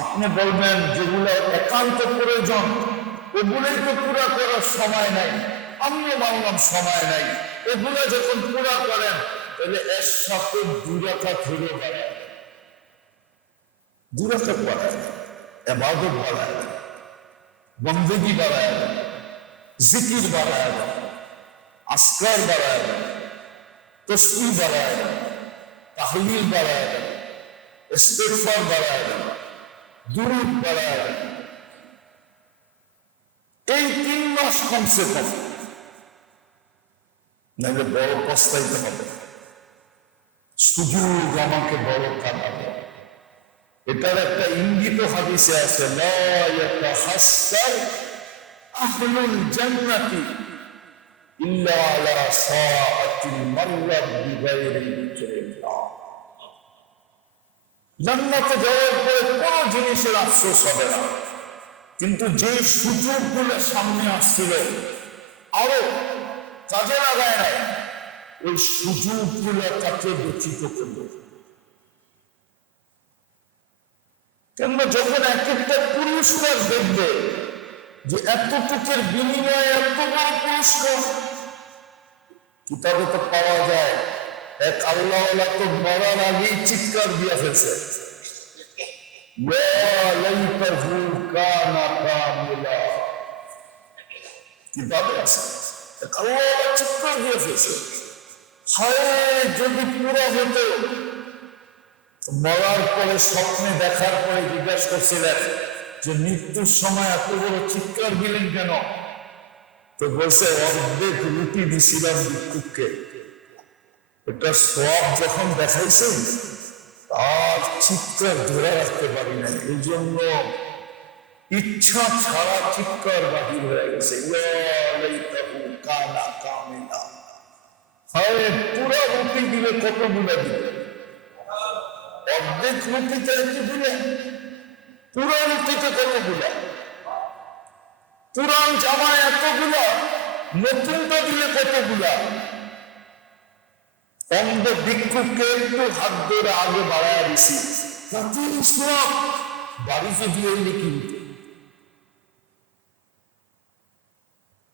আপনি বলবেন যেগুলো একান্ত প্রয়োজন ওগুলোই তো পুরা করার সময় নাই, আমিও মানলাম সময় নাই। এগুলো যখন পুরা করেন তাহলে এর সাথে 2 রাকাত হলে বাড়ায়, 2 রাকাত বাড়ায়, ইবাদত বাড়ায়, বন্দেগী বাড়ায়, জিকির বাড়ায়, আসকার বাড়ায়, তসবিহ বাড়ায়, তাহলিল বাড়ায়, ইস্তিগফার বাড়ায়, দুরূদ বাড়ায়। এই 3 মাস কমসে কম, নাহলে বড় পস্তাইতে হবে। সুযোগ আমাকে বড় কাটাবে। এটার একটা ইঙ্গিত হাদিসে আছে, লা ইয়াতাহাসসার আহলুল জান্নাতি ইল্লা আলা সাআতিন মাররাত বিগাইরি যিকরিল্লাহ। জান্নাতে যাওয়ার পরে কোনো জিনিসের আফসোস হবে না, কিন্তু যে সুযোগগুলো সামনে আসছিল আরো কাজে লাগায় নাই, ওই সুযোগগুলো তাকে ব্যথিত করবে। কেননা যখন এক একটা পুরস্কার দেখবে যে এতটুকুর বিনিময়ে এত বড় পুরস্কার, কিতাবে তো পাওয়া যায় এক আল্লাহওয়ালা তো মরার আগেই চিৎকার দিয়ে ফেলছে, কিতাবে আছে এক আল্লাহওয়ালা চিৎকার দিয়ে ফেলছে, হায় যদি পুরো হতো। মরার পরে স্বপ্নে দেখার পরে জিজ্ঞাসা করছিলেন যে মৃত্যুর সময় এত বড় চিৎকার দিলেন কেন? তো বলছে অর্ধেক রুটি দিছিলাম ভিক্ষুককে। এটা সব যখন দেখাইছেন তার চিৎকার ধরে রাখতে পারি না, এই জন্য ইচ্ছা ছাড়া চিৎকার বাহির হয়ে গেছে। পুরা রুটি দিলে কতগুলো দিবে? অর্ধেক রুটিতে একটু দিলে পুরা রুটিতে কতগুলো? পুরান জামায় এতগুলো, নতুনটা দিলে কতগুলা, অন্ধ ভিক্ষুককে একটু হাত ধরে আগে বাড়ায় দিছি, তাতেই সব বাড়িতে দিয়ে কিন্তু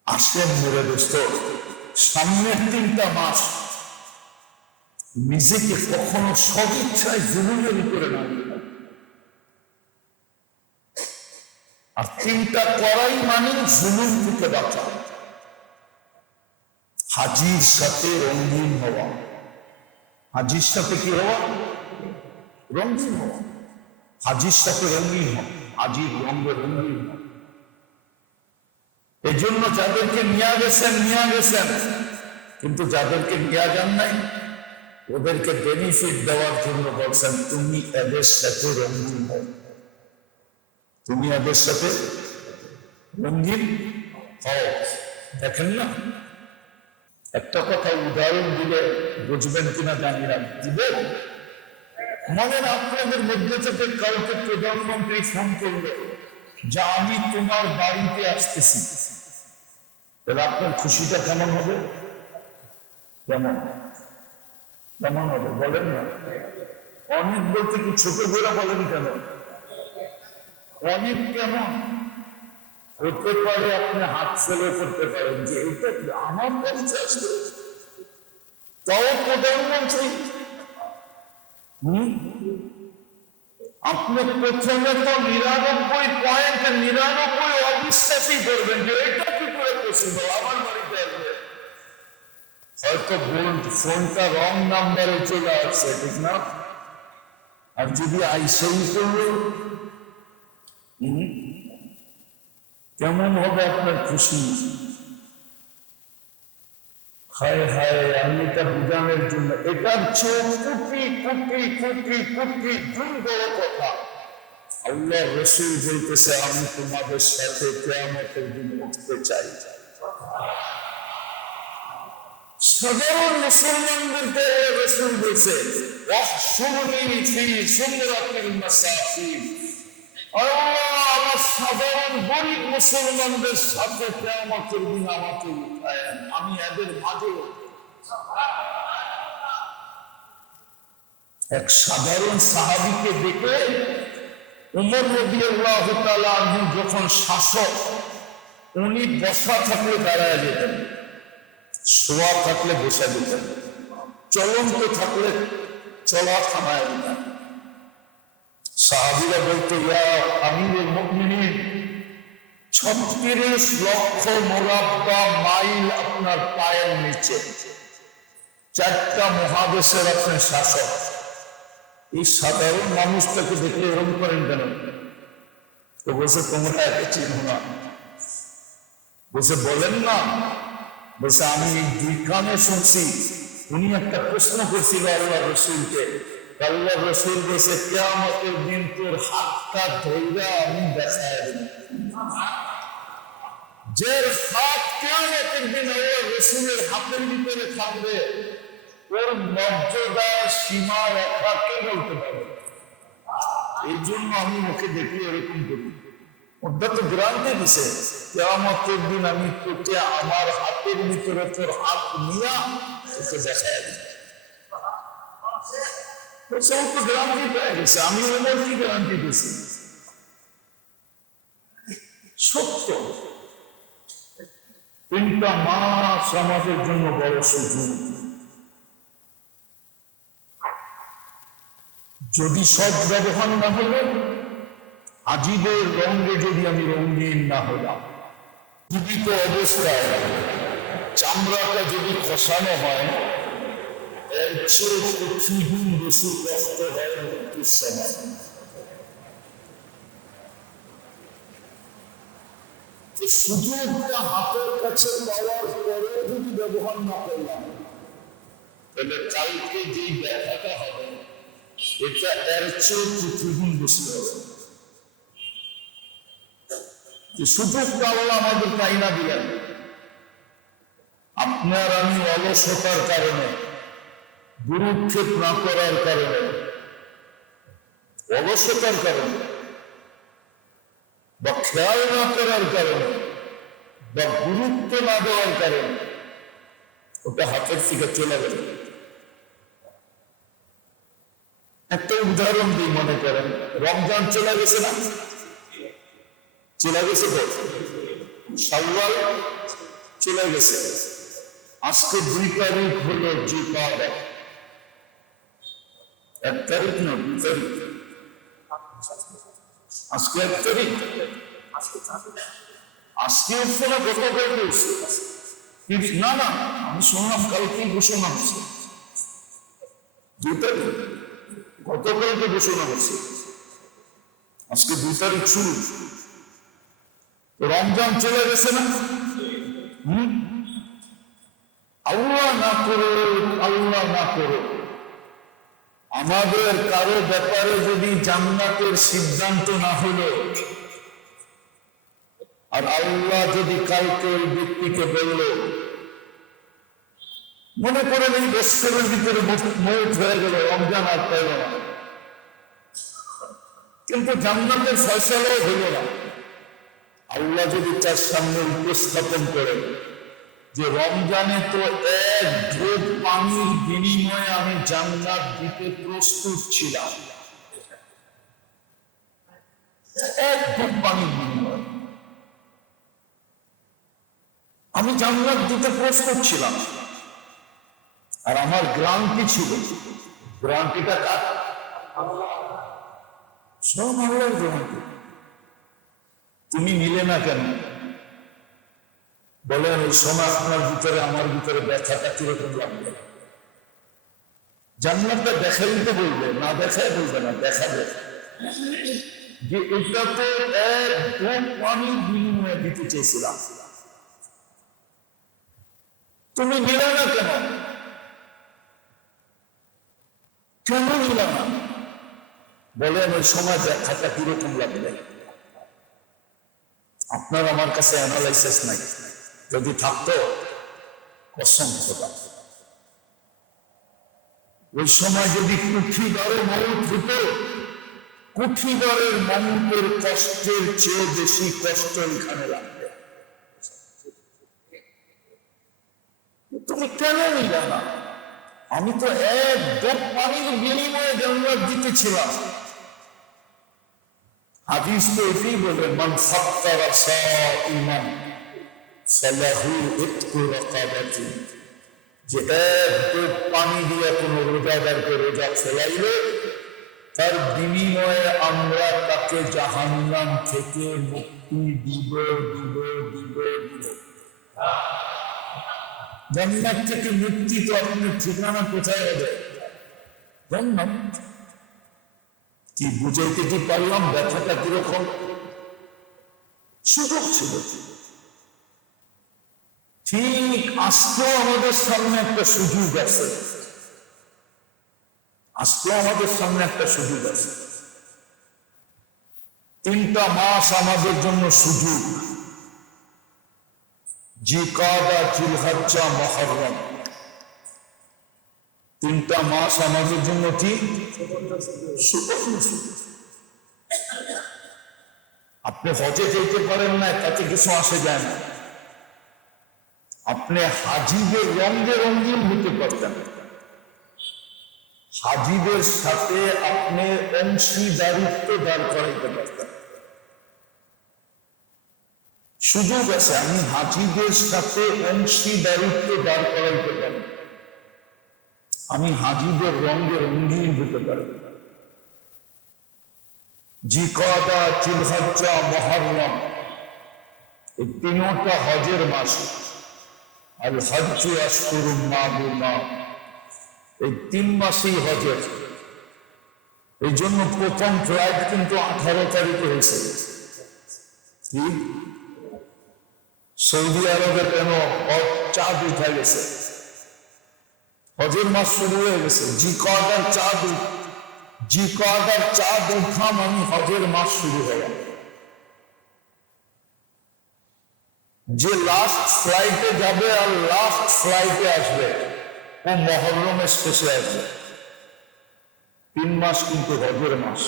আসেন মেরে দোস্ত, সামনের 3টা মাস নিজেকে কখনো সদিচ্ছায় জুলুমের উপরে নামিয়ে না। আর 3টা করাই মানে জুলুম থেকে বাঁচা। হাজির সাথে রঙিন হওয়া, হাজির সাথে কি হওয়া? রঙিন হওয়া। হাজির সাথে রঙিন হওয়া, হাজির রঙে রঙিন হওয়া। এই জন্য যাদেরকে নিয়ে গেছেন, কিন্তু যাদেরকে নিয়ে যান নাই ওদেরকে বেনিফিট দেওয়ার জন্য বলছেন তুমি এদের সাথে রঙিন হও, তুমি এদের সাথে রঙিন হও। দেখেন না, একটা কথা উদাহরণ দিলে বুঝবেন কিনা জানি না, দিবেন? মনে আপনাদের মধ্যে থেকে কাউকে প্রধানমন্ত্রী ফোন করলো যে আমি তোমার বাড়িতে আসতেছি, তাহলে আপনার খুশিটা কেমন হবে? কেমন কেমন হবে বলেন না? অনেক বলতে কি ছোট করে বলেন কেন? অনেক কেমন হতে পারে? আপনি হাত ফেলে করতে পারেন যে এটা আমার বাড়িতে আসবে, তাও প্রধানমন্ত্রী। আপনি প্রথমে তো 99.99 অবিশ্বাসই করবেন যে এটা কি করে পসিবল, আমার বাড়িতে আসবে। হয়তো ফোনটা রং নাম্বারে চলে আসছে, ঠিক না? আর যদি আইসই করলো কেমন হবে আপনার খুশি? হায় হায়, আমি এটা বুঝানোর জন্য, এটার চেয়ে কোটি কোটি কোটি কোটি গুণ বড় কথা। আল্লাহ রসুল বলতেছে আমি তোমাদের সাথে কিয়ামতের দিন উঠতে চাই। সাধারণ মুসলমানদেরকে রসুল বলছে আমার সাধারণ গরিব মুসলমানদের সাথে কিয়ামতের দিন আমাকে উঠায়েন, আমি এদের মাঝে। এক সাধারণ সাহাবীকে দেখে উমর রাদিয়াল্লাহু তাআলা আনহু যখন শাসক, উনি বসা থাকলে দাঁড়ায় যেতেন, শোয়া থাকলে বসে যেতেন, চলন্ত থাকলে চলা থামায় দিতেন। সাহাবীরা বলতো ইয়া আমিরুল মুমিনিন, 36 লক্ষ মুরাব্বা মাইল আপনার পায়ের নিচে, 4টা মহাদেশের আপনার শাসক, এই সাধারণ মানুষটাকে দেখলে এরকম করেন কেন? তো বলছে তোমরা একে চিনো না। বলছে বলেন না। বলছে আমি 2 কানে শুনছি। উনি একটা প্রশ্ন করছিল আল্লাহ রসুলকে, আল্লাহ রসুল বলছে কিয়ামতের দিন তোর হাতটা ধইরা আমি দেখায় দেব। যে হাত কিয়ামতের দিন আল্লাহ রসুলের হাতের ভিতরে থাকবে, ওর মর্যাদার সীমা রেখা কে বলতে পারবে? এই জন্য আমি ওকে দেখলে এরকম করি। ওটা তো গ্রান্টে দিছে কিয়ামতের দিন আমি তোকে আমার হাতের ভিতরে তোর হাত নিয়া তোকে দেখায় দিই। ও তো গ্যারান্টি পেয়ে গেছে, আমি ওনার কি গ্যারান্টি দিছি? সত্য। 3টা মাস আমাদের জন্য বড় সুযোগ। যদি সৎ ব্যবহার না হলো, আজিদের রঙে যদি আমি রঙিন না হলাম, জীবিত অবস্থায় চামড়াটা যদি খসানো হয়, এর চেয়ে পৃথিবীর বেশি কষ্ট হয় মৃত্যুর সময়। সুযোগটা হাতের কাছে পাওয়ার পরেও যদি ব্যবহার না করলাম, তাহলে কালকে যেই ব্যাখ্যাটা হবে এটা এর চেয়ে পৃথিবীর বেশি হবে। সুযোগটা আল্লাহ আমাদের কাইনা দিলেন। আপনার আমি অলসতার কারণে, গুরুক্ষেপ না করার কারণে, অলসতার কারণে বা খেয়াল না করার কারণে বা গুরুত্ব না দেওয়ার কারণে ওটা হাতের থেকে চলে গেল। একটা উদাহরণ দিই, মনে করেন রমজান চলে গেছে না? চলে গেছে তো, শাওয়াল চলে গেছে, আজকে 2 তারিখ হলো জিলকাদা। 1 তারিখ না 2 তারিখ, আজকে 1 তারিখ। আজকে উঠছে না, গত কালকে উঠছে? না না, আমি শুনলাম কালকে ঘোষণা হচ্ছে 2 তারিখ, গতকালকে ঘোষণা হচ্ছে, আজকে 2 তারিখ শুরু। রমজান চলে গেছে না? আল্লাহ না করো, আল্লাহ না করো, আমাদের কারো ব্যাপারে যদি জান্নাতের সিদ্ধান্ত না হলো, আর আল্লাহ যদি কালকে ওই ব্যক্তিকে বলল, মনে করেন এই বছরের ভিতরে মৌত হয়ে গেল, রমজান আর পাইল না, কিন্তু জান্নাতের ফয়সালাও হইল না, আল্লাহ যদি তার সামনে উপস্থাপন করেন যে রমজানে তো 1 ঢোক পানির বিনিময়ে আমি জান্নাত দিতে প্রস্তুত ছিলাম, 1 ঢোক পানির বিনিময়ে আমি জান্নাত দিতে প্রস্তুত ছিলাম, আর আমার গ্রান্টি ছিল, গ্রান্টিটা কার? সব আল্লাহর গ্রান্টি। তুমি নিলে না কেন? বলেন ওই সময় আপনার ভিতরে আমার ভিতরে ব্যথাটা কিরকম লাগবে? জান্নাতটা দেখাই দিতে বলবে, না দেখায় বলবে না, দেখাবে যে এটা তো 1 ঢোক পানির বিনিময়ে দিতে চেয়েছিলাম, তুমি নিলে না কেন? কেন নিলাম না? বলেন ওই সময় ব্যাখ্যাটা কিরকম লাগবে? আপনার আমার কাছে অ্যানালাইসিস নাই, যদি থাকতো কসম খোদা, ওই সময় যদি কুঠিবারে মৌত হতো, কুঠিবারের মৌতের কষ্টের চেয়ে বেশি কষ্ট এখানে লাগবে। তুমি কেন নিলে না? আমি তো 1 ঢোক পানির বিনিময়ে জান্নাত দিতেছিলাম। হাদিস তো এটাই বলে, মান ফাত্তারা সাইমান ফালাহু ইতকু রাকাবাতিন, যে 1 ঢোক পানি দিয়ে কোনো রোজাদারকে রোজা ফেলাইলে তার বিনিময়ে আমরা তাকে জাহান্নাম থেকে মুক্তি দিব দিব দিব দিব। জান্নাত থেকে মুক্তি তো আপনার ঠিকানা কোথায় হবে? জান্নাত। কি বুঝাইতে কি পারলাম? ব্যথাটা কিরকম? সুযোগ ছিল। ঠিক আজকেও আমাদের সামনে একটা সুযোগ আছে, আজকেও আমাদের সামনে একটা সুযোগ আছে। 3টা মাস আমাদের জন্য সুযোগ, জিলকাদা, জিলহজ্জা, মুহররম। 3টা মাস আমাদের জন্য কি সুবর্ণ সুযোগ। আপনি হজে যেতে পারেন না, তাতে কিছু আসে যায় না। আপনি হাজিদের রঙে রঙিন হতে পারতেন, হাজিদের সাথে আপনি অংশীদারিত্ব দাঁড় করাইতে পারতেন। সুযোগ আছে, আমি হাজিদের সাথে অংশীদারিত্ব দাঁড় করাইতে পারি, আমি হাজিদের রঙে রঙিন হতে পারি। জিলকাদা, জিলহজ্জা, মুহররম, এই 3টা হজের মাস। আল হজ্জু আশহুরুম মা'লুমাত, এই 3 মাসই হজের। এই জন্য প্রথম ফ্লাইট কিন্তু 18 তারিখে হয়েছে। কি সৌদি আরবে কেন চাঁদ উঠে গেছে, হজের মাস শুরু হয়ে গেছে। জিলকাদার চাঁদ উঠা মানে হজের মাস শুরু হয়ে গেল। যে লাস্ট ফ্লাইটে যাবে আর লাস্ট ফ্লাইটে আসবে, ও মুহররমের শেষে আসবে। 3 মাস কিন্তু হজের মাস।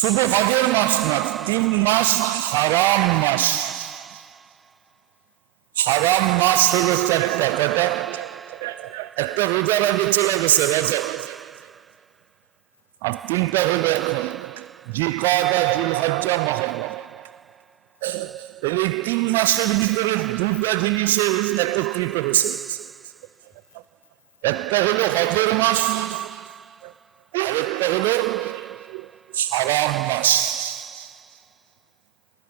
শুধু হজের মাস না, 3 মাস হারাম মাস। হারাম মাস হলো 4টা। কয়টা? একটা রোজার আগে চলে গেছে রজব, আর 3টা হলো এখন জিলকাদা, জিলহজ্জা, মুহররম। এই 3 মাসের ভিতরে 2টা জিনিসের একত্রিত হয়েছে। একটা হলো হজের মাস, আর একটা হলো হারাম মাস।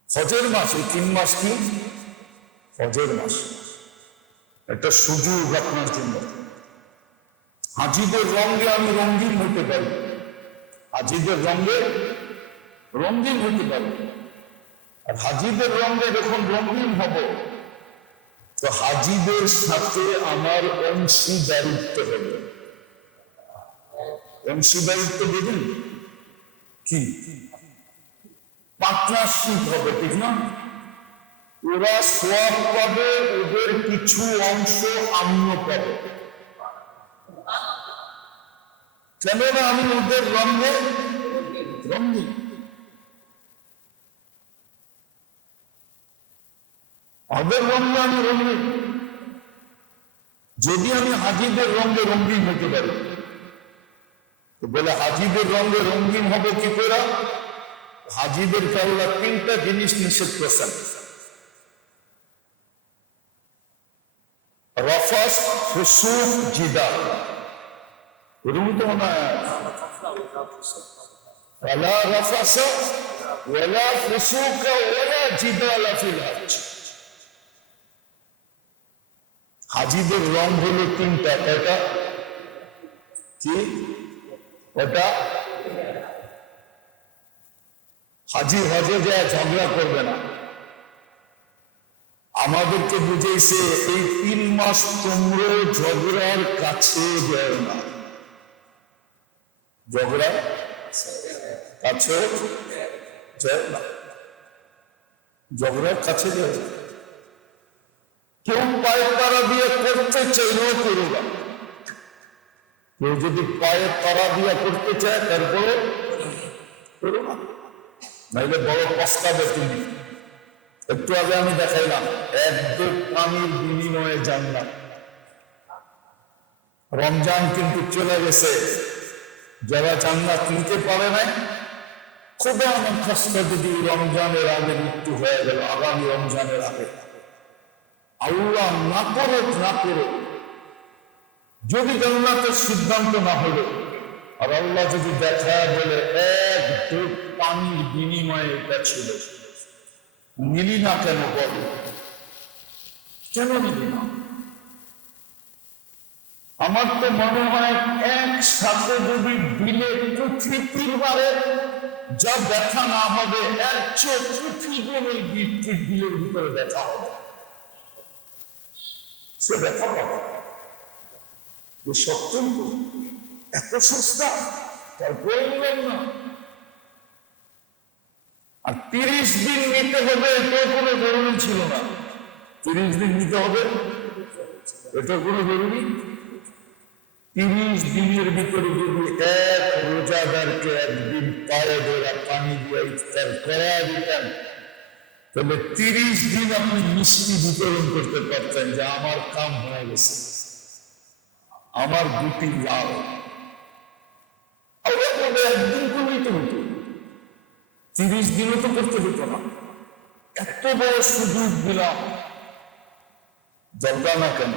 হজের মাস, এই 3 মাস কি? হজের মাস একটা সুযোগ আপনার জন্য। হাজিদের রঙে আমি রঙিন হতে পারি, হাজিদের রঙে রঙিন হতে পারি। আর হাজিদের রঙে যখন রঙিন হব, তো হাজিদের সাথে আমার অংশীদারিত্ব হবে। অংশীদারিত্ব বুঝুন কি? পার্টনারশিপ হবে, ঠিক না? ওরা সওয়াব পাবে, ওদের কিছু অংশ আমিও পাবো। কেননা আমি ওদের রঙে রঙিন। ওদের রঙে আমি রঙিন। যদি আমি হাজিদের রঙে রঙিন হতে পারি, তো বলে হাজিদের রঙে রঙিন হবে কি করে? হাজিদেরকে আল্লাহ 3টা জিনিস নিষেধ করেছেন। রফাস, ফুসুক, জিদাল। এরকম তো মনে হয় ওয়ালা রফাসা ওয়ালা ফুসুকা ওয়ালা জিদালা ফিল হজ। হাজিদের রং হলো 3টা। কয়টা? কি? ওটা হাজি হজে যায় ঝগড়া করবে না। আমাদেরকে বুঝেছে এই 3 মাস তোমরা ঝগড়ার কাছে যায় না। ঝগড়া কাছে যায় না, ঝগড়ার কাছে যায় না। কেউ পায়ের তারা দিয়ে করতে চাইলেও করবা। কেউ যদি পায়ের তারা দিয়ে করতে চায় তারপরে করো না, নাইলে বড় পস্তাবে তুমি। একটু আগে আমি দেখাইলাম, 1 পানির বিনিময়ে জান্নাত। রমজান কিন্তু চলে গেছে, যারা জান্নাত নিতে পারে নাই, খোদা আমার কষ্ট যদি রমজানের আগে মৃত্যু হয়ে গেল, আগামী রমজানের আগে, আল্লাহ না করুক না করুক, যদি জান্নাতের সিদ্ধান্ত না হলো, আর আল্লাহ যদি দেখায় বলে 1 পানির বিনিময়ে এটা ছিল, নিলি না কেন? বল কেন নিলি না? আমার তো মনে হয় একসাথে যদি দিলে পৃথিবীর বারে যা দেখা না হবে, এর চেয়ে পৃথিবীর এই দিলের ভিতরে দেখা হবে। সে দেখা পাবে সত্য এত সস্তা, তারপরে নিলেন না। আর 30 দিন নিতে হবে, এটাও কোনো জরুরি ছিল না। 30 দিন নিতে হবে, এটা কোনো জরুরি। 30 দিনের ভিতরে যদি এক রোজাদারকে একদিন পায়ে ধরা পানি দিয়ে ইফতার করা দিতেন, তাহলে 30 দিন আপনি মিষ্টি বিতরণ করতে পারতেন যে আমার কাম হয়ে গেছে, আমার দুটি লাভ। একদিন করলেই তো হতো, 30 দিনও তো করতে হতো না। এত বড় সুযোগ দিলাম, দরকার না কেন?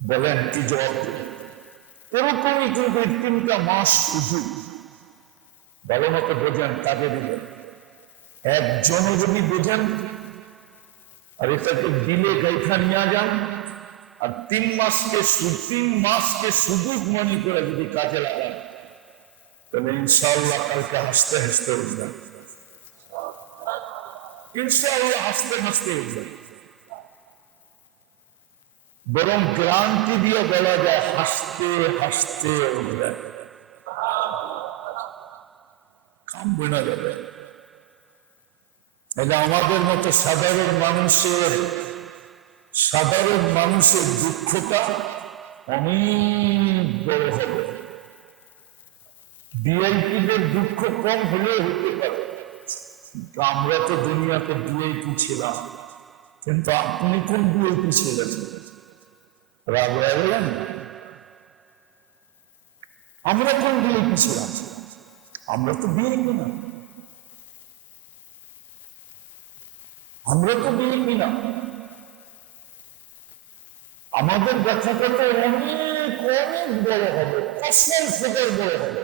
বলেন কি জবাব দেবেন? এরকমই কিন্তু 3টা মাস সুযোগ ভালো মতো বোঝেন, কাজে দিবেন। একজনও যদি বোঝেন আর এটাকে দিলে গাইখা নিয়ে যান, আর 3 মাসকে সুযোগ মনে করে যদি কাজে লাগান, তাহলে ইনশাআল্লাহ কালকে হাসতে হাসতে উঠবেন। ইনশাআল্লাহ হাসতে হাসতে উঠবেন। বরং গ্রান্তি দিয়ে বলা যায় হাসতে হাসতে উঠবেন, কাম বোনা যাবে। এটা আমাদের মতো সাধারণ মানুষের দুঃখটা অনেক বড় হবে। ভিআইপিদের দুঃখ কম হলেও হতে পারে, কিন্তু আমরা তো দুনিয়াতে ভিআইপি ছিলাম, কিন্তু আপনি কোন ভিআইপি ছিলেন? রাগ হয়ে গেলেন? আমরা কোন ভিআইপি ছিলাম? আমরা তো ভিআইপি না, আমরা তো ভিআইপি না। আমাদের ব্যথাটা তো অনেক অনেক বড় হবে, কসমের ফোটের বড় হবে।